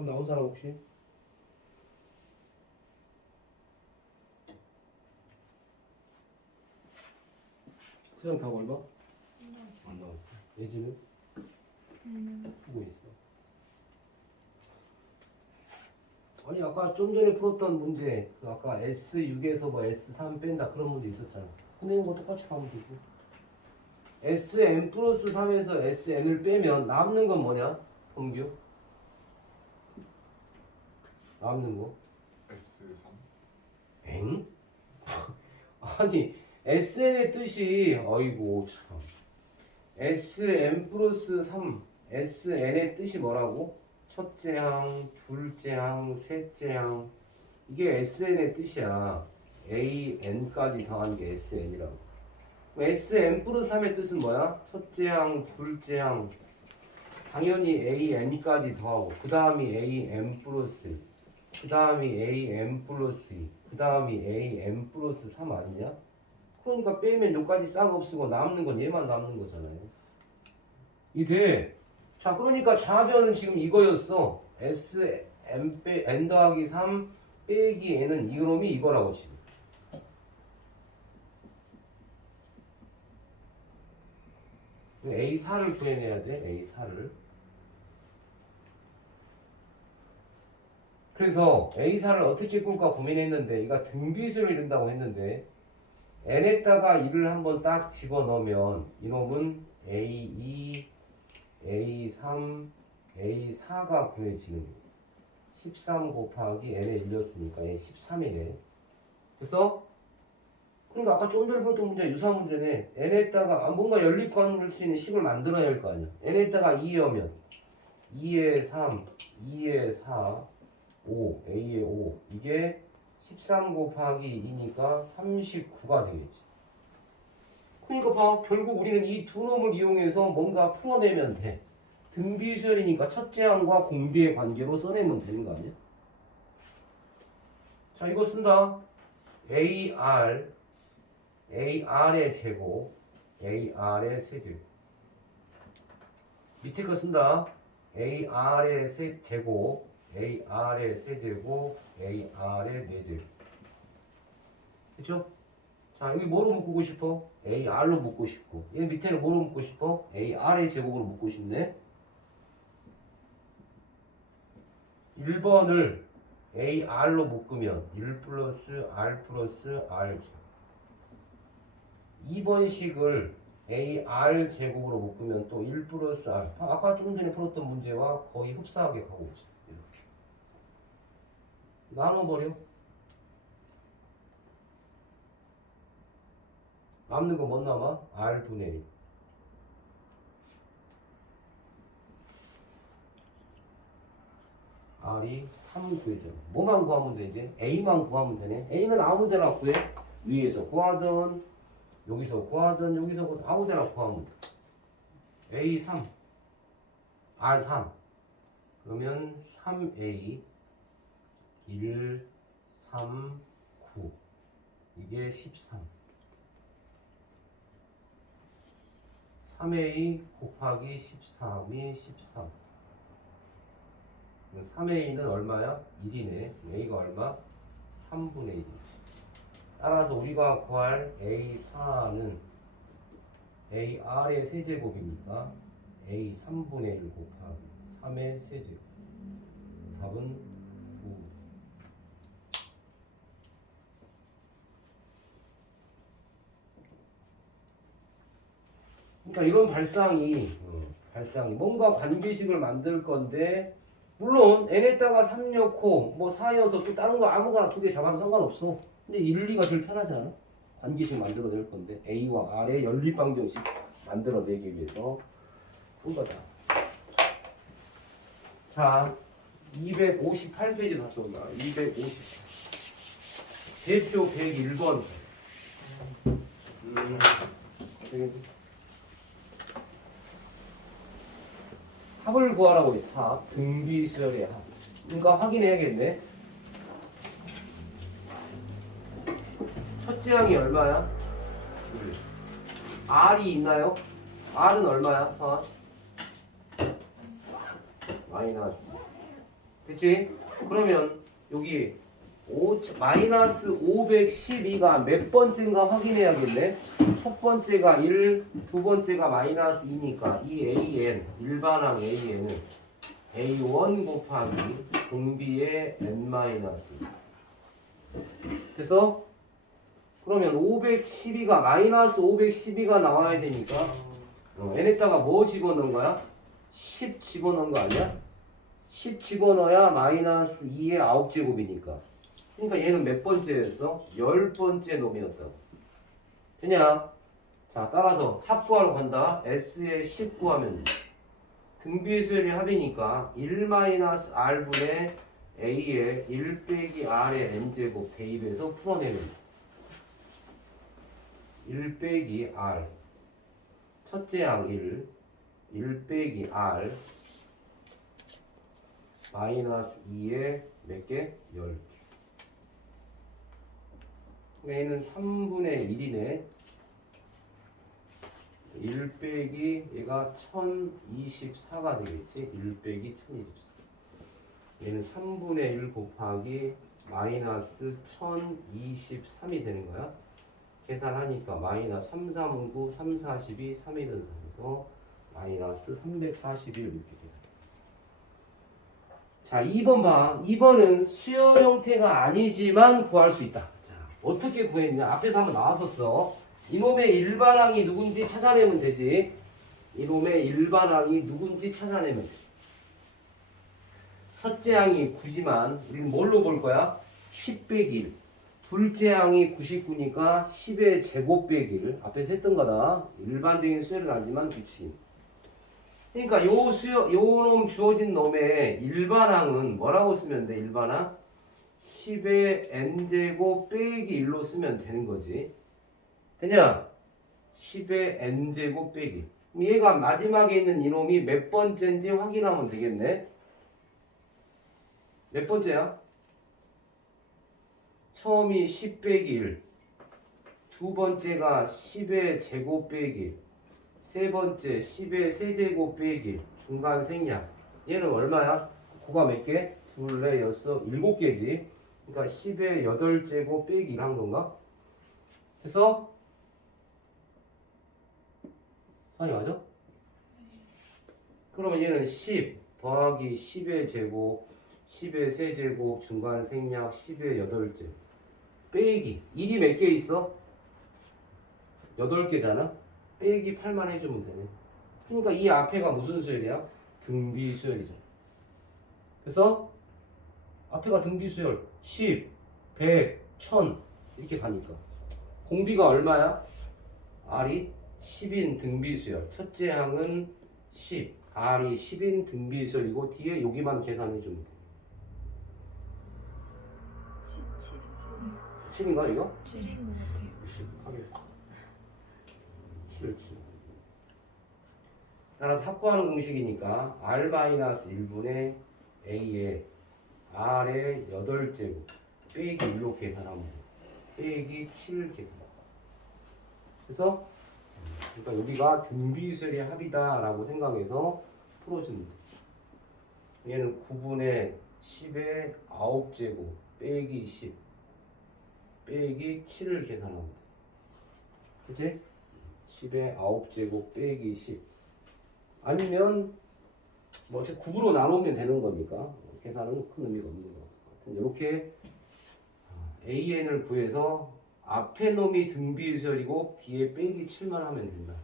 답 나온 사람 혹시? 수영 답 얼마? 안 나왔어. 예지는? 쓰고 있어. 아니 아까 좀 전에 풀었던 문제 그 아까 S6에서 뭐 S3 뺀다 그런 문제 있었잖아. 근데 이거 똑같이 가면 되지. Sn 플러스 3에서 Sn을 빼면 남는 건 뭐냐? 범규? 남는 거? S3 엥? 아니 Sn의 뜻이 어이구 참 Sn 플러스 3 Sn의 뜻이 뭐라고? 첫째 항, 둘째 항, 셋째 항 이게 SN의 뜻이야. AN까지 더한 게 SN이라고. SN 플러스 3의 뜻은 뭐야? 첫째 항, 둘째 항 당연히 AN까지 더하고 그 다음이 AN 플러스 그 다음이 AN 플러스 그 다음이 AN 플러스 3 아니냐? 그러니까 빼면 여기까지 싹 없애고 남는 건 얘만 남는 거잖아요. 이돼. 자, 그러니까 좌변은 지금 이거였어. S, N 더하기 3 빼기 N은 이놈이 이거라고 지금. A4를 구해내야 돼. A4를. 그래서 A4를 어떻게 꿀까 고민했는데 이가 등비수를 이룬다고 했는데 N에다가 1을 한번 딱 집어넣으면 이놈은 A2 A3, A4가 구해지는 거예요. 13 곱하기 n에 1이었으니까 얘 13이네. 그래서 그러니까 아까 좀 전에 배웠던 문제 유사 문제네. n에다가 뭔가 연립관을 수 있는 식을 만들어야 할 거 아니야. n에다가 2여면 2에 3, 2에 4, 5, a에 5 이게 13 곱하기 2니까 39가 되겠지. 그러니까 봐. 결국 우리는 이 두 놈을 이용해서 뭔가 풀어내면 돼. 등비수열이니까 첫째 항과 공비의 관계로 써내면 되는 거 아니야? 자, 이거 쓴다. AR의 제곱, AR의 세제곱. 밑에 거 쓴다. AR의 제곱, AR의 세제곱, AR의 네제곱. 그쵸? 자, 여기 뭐로 묶고 싶어? AR로 묶고 싶고. 얘 밑에는 뭐로 묶고 싶어? AR의 제곱으로 묶고 싶네. 1번을 AR로 묶으면 1 플러스 R 플러스 R 제곱. 2번식을 AR 제곱으로 묶으면 또 1 플러스 R. 아까 조금 전에 풀었던 문제와 거의 흡사하게 가고 있죠. 이렇게. 나눠버려. 남는 거 뭐 남아? R분의 1. R이 3 구해져. 뭐만 구하면 되지? A만 구하면 되네. A는 아무 데나 구해. 위에서 구하든 여기서 구하든 여기서 구하든 아무 데나 구하면 돼. A3 R3 그러면 3A 1 3 9 이게 13 3A 곱하기 13이 13 3A는 얼마야? 1이네. A가 얼마? 3분의 1. 따라서 우리가 구할 A4는 AR의 세제곱이니까 A 3분의 1 곱하기 3의 세제곱. 답은 9. 그러니까 이런 발상이 뭔가 관계식을 만들 건데 물론 n에다가 3 넣고 뭐 4여서 또 다른 거 아무거나 두 개 잡아도 상관없어. 근데 1, 2가 제일 편하지 않아? 관계식 만들어낼 건데 A와 R의 연립방정식 만들어내기 위해서 한 거다. 자, 258페이지 다시 온다. 258. 대표 101번. 합을 구하라고 했어. 합. 등비수열의 합. 그러니까 확인해야겠네. 첫째 항이 얼마야? R이 있나요? R은 얼마야? 마이너스. 그치? 그러면 여기 마이너스 512가 몇 번째인가 확인해야겠네. 첫 번째가 1, 두 번째가 마이너스 2니까 이 AN, 일반항 AN은 A1 곱하기 공비의 N-. 그래서 그러면 512가 마이너스 512가 나와야 되니까 n에다가 뭐 집어넣은 거야? 10 집어넣은 거 아니야? 10 집어넣어야 마이너스 2의 9제곱이니까. 그러니까 얘는 몇 번째였어? 10번째 놈이었다고. 되냐? 자, 따라서 합구하러 간다. S에 10 구하면 등비수열이 합이니까 1-R분의 A의 1 빼기 R의 N제곱 대입해서 풀어내면 1 빼기 R 첫째 항 1 빼기 R 마이너스 2에 몇 개? 10개. 얘는 3분의 1이네. 1 빼기 얘가 1024가 되겠지. 1 빼기 1024. 얘는 3분의 1 곱하기 마이너스 1023이 되는 거야. 계산하니까 마이너스 3, 3, 9, 3, 42, 3일은 3에서 마이너스 341 이렇게 계산. 자, 2번 봐. 2번은 수열 형태가 아니지만 구할 수 있다. 자, 어떻게 구했냐? 앞에서 한번 나왔었어. 이놈의 일반항이 누군지 찾아내면 되지. 이놈의 일반항이 누군지 찾아내면 돼. 첫째 항이 9지만 우리는 뭘로 볼 거야? 10 빼기 1. 둘째 항이 99니까 10의 제곱 빼기 1. 앞에서 했던 거다. 일반적인 수열은 아니지만 규칙. 그러니까 요놈 주어진 놈의 일반항은 뭐라고 쓰면 돼? 일반항 10의 n제곱 빼기 1로 쓰면 되는 거지. 되냐? 10의 n제곱 빼기. 그럼 얘가 마지막에 있는 이놈이 몇 번째인지 확인하면 되겠네. 몇 번째야? 처음이 10 빼기 1. 두 번째가 10의 제곱 빼기 1. 세 번째 10의 세제곱 빼기 1. 중간 생략. 얘는 얼마야? 고가 몇 개? 둘, 넷, 여섯, 7개지. 그러니까 10의 8제곱 빼기 1 한 건가? 그래서 상이 맞아? 그러면 얘는 10 더하기 10의 제곱 10의 세제곱 중간 생략 10의 8제곱 빼기 1이 몇 개 있어? 8개잖아? 빼기 8만 해주면 되네. 그러니까 이 앞에가 무슨 수열이야? 등비 수열이죠. 그래서 앞에가 등비 수열 10, 100, 1000 이렇게 가니까 공비가 얼마야? R이 10인 등비 수열. 첫째 항은 10, R이 10인 등비 수열이고 뒤에 여기만 계산해주면 돼. 7인가 이거? 7인 것 같아요. 10 하겠다. 7. 따라서 합구하는 공식이니까 R-1분의 A의 R의 8제곱 빼기 1로 계산하면 돼. 빼기 7 계산. 그래서 그러니까 여기가 등비수열의 합이다라고 생각해서 풀어주면 돼. 얘는 9분의 10의 9제곱 빼기 10 빼기 7을 계산하면 돼. 그치? 10의 9제곱 빼기 10 아니면 뭐 어차피 9로 나누면 되는 거니까 계산은 큰 의미가 없는 것 같아요. 이렇게 AN을 구해서 앞에 놈이 등비수열이고 뒤에 빼기 7만 하면 된다.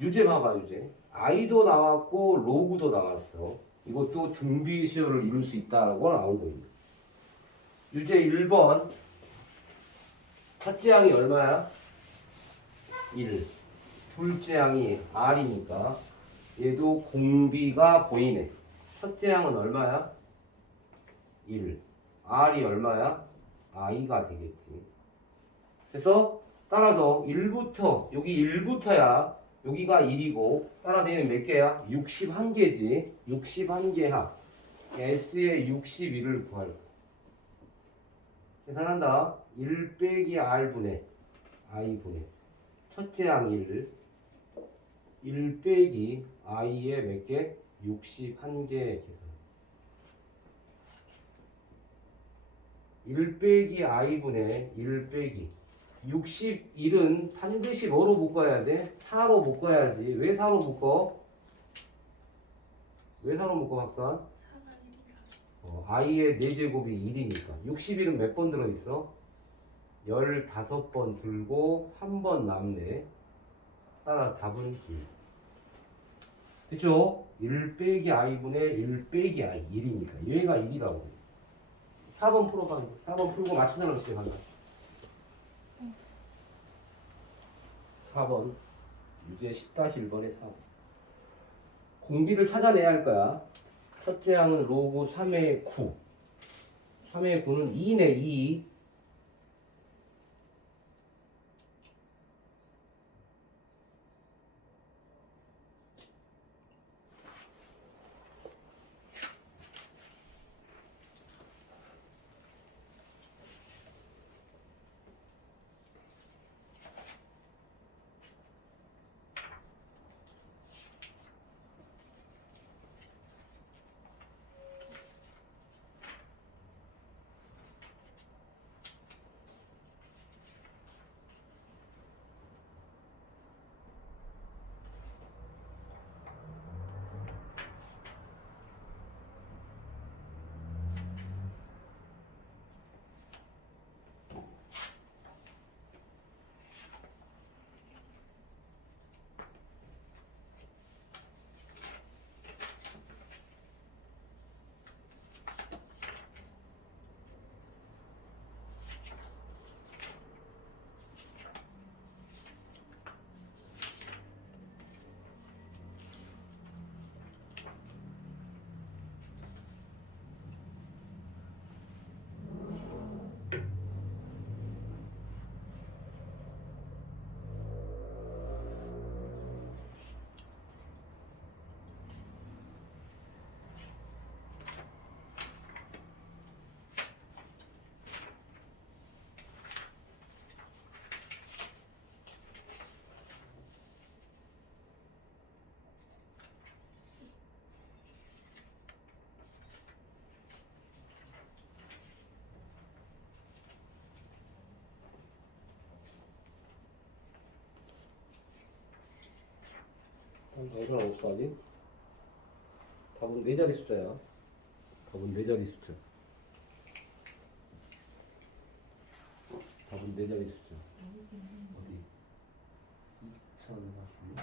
유제 봐봐 유제. I도 나왔고 로그도 나왔어. 이것도 등비수열을 이룰 수 있다라고 나온 거입니다. 유제 1번 첫째 항이 얼마야? 1. 둘째 항이 R이니까 얘도 공비가 보이네. 첫째 항은 얼마야? 1. R이 얼마야? I가 되겠지. 그래서 따라서 1부터 여기 1부터야. 여기가 1이고 따라서 얘는 몇 개야? 61개지. 61개 합. S의 61을 구할 거야. 계산한다. 1 빼기 R분의 I분의 첫째 항 1 빼기 I의 몇 개? 61개 계산. 1 빼기 i분의 1 빼기 61은 반드시 뭐로 묶어야 돼? 4로 묶어야지. 왜 4로 묶어? 왜 4로 묶어 박사? i의 4제곱이 1이니까 61은 몇 번 들어있어? 15번 들고 한 번 남네. 따라 답은 1. 됐죠? 1 빼기 i분의 1 빼기 i 1이니까 얘가 1이라고. 4번 풀어봐. 4번 풀고 맞춘 사람 집에 간다. 4번 유제 10-1번에 4번. 공비를 찾아내야 할 거야. 첫째 항은 로그 3의 9. 3의 9는 2네 2. 이건 없어 아직. 답은 4자리 숫자야. 답은 4자리 숫자. 답은 4자리 숫자. 어디? 2046.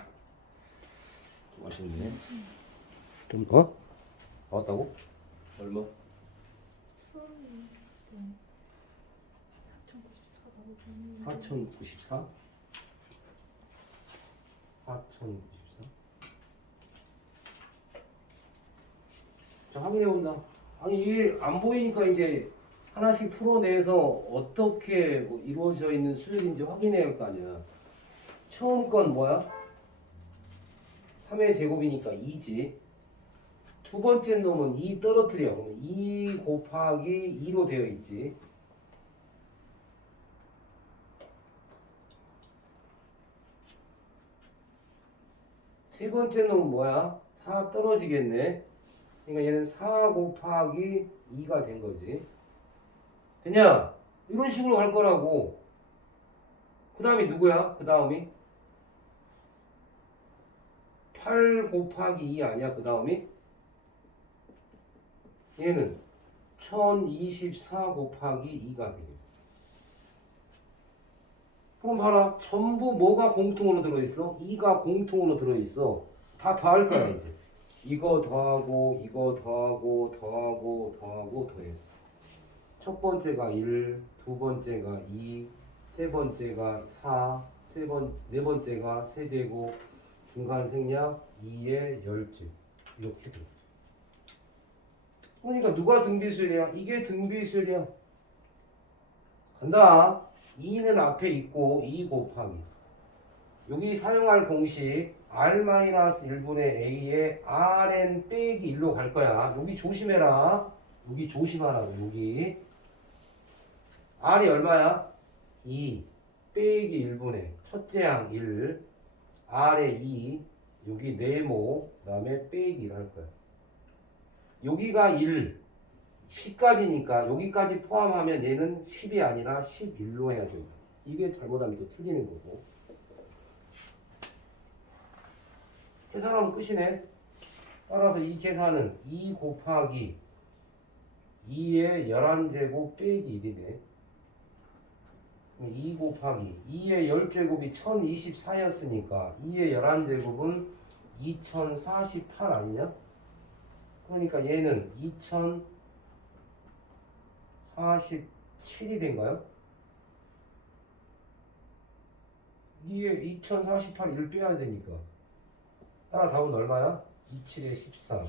좀 아쉽네. 좀 더? 나왔다고? 얼마? 4094? 4094? 자, 확인해본다. 아니, 이게 안 보이니까 이제 하나씩 풀어내서 어떻게 뭐 이루어져 있는 수열인지 확인해야 할 거 아니야. 처음 건 뭐야? 3의 제곱이니까 2지. 두 번째 놈은 2 떨어뜨려. 그러면 2 곱하기 2로 되어 있지. 세 번째 놈은 뭐야? 4 떨어지겠네. 그러니까 얘는 4 곱하기 2가 된 거지. 되냐? 이런 식으로 갈 거라고. 그 다음이 누구야? 그 다음이? 8 곱하기 2 아니야? 그 다음이? 얘는 1024 곱하기 2가 되겠네. 그럼 봐라. 전부 뭐가 공통으로 들어있어? 2가 공통으로 들어있어. 다 더할 거야 이제. 이거 더하고 이거 더하고 더하고 더하고 더했어. 첫 번째가 1, 두 번째가 2, 세 번째가 4, 네 번째가 세제곱, 중간 생략 2의 10제. 이렇게 돼. 그러니까 누가 등비수열이야? 이게 등비수열이야. 간다. 2는 앞에 있고 2 곱하기. 여기 사용할 공식 R-1분의 A의 Rn 빼기 1로 갈 거야. 여기 조심해라. 여기 조심하라고. 여기 R이 얼마야? 2 빼기 1분의 첫째 항 1 R의 2 여기 네모 그 다음에 빼기 1 할 거야. 여기가 1 10까지니까 여기까지 포함하면 얘는 10이 아니라 11로 해야 된다. 이게 잘못하면 또 틀리는 거고. 계산하면 끝이네. 따라서 이 계산은 2 곱하기 2의 11제곱 빼기 1이네. 2 곱하기 2의 10제곱이 1024였으니까 2의 11제곱은 2048 아니냐? 그러니까 얘는 2047이 된가요? 이게 2048 1을 빼야 되니까. 따라 답은 얼마야? 27에 14,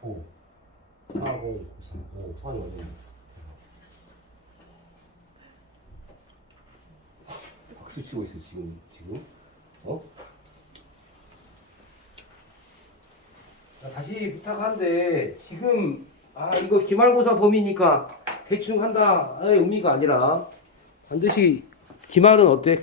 9, 40, 93. 오, 선이 어디냐? 박수 치고 있어 지금. 어? 다시 부탁한데 지금 이거 기말고사 범위니까 대충 한다 의미가 아니라 반드시 기말은 어때?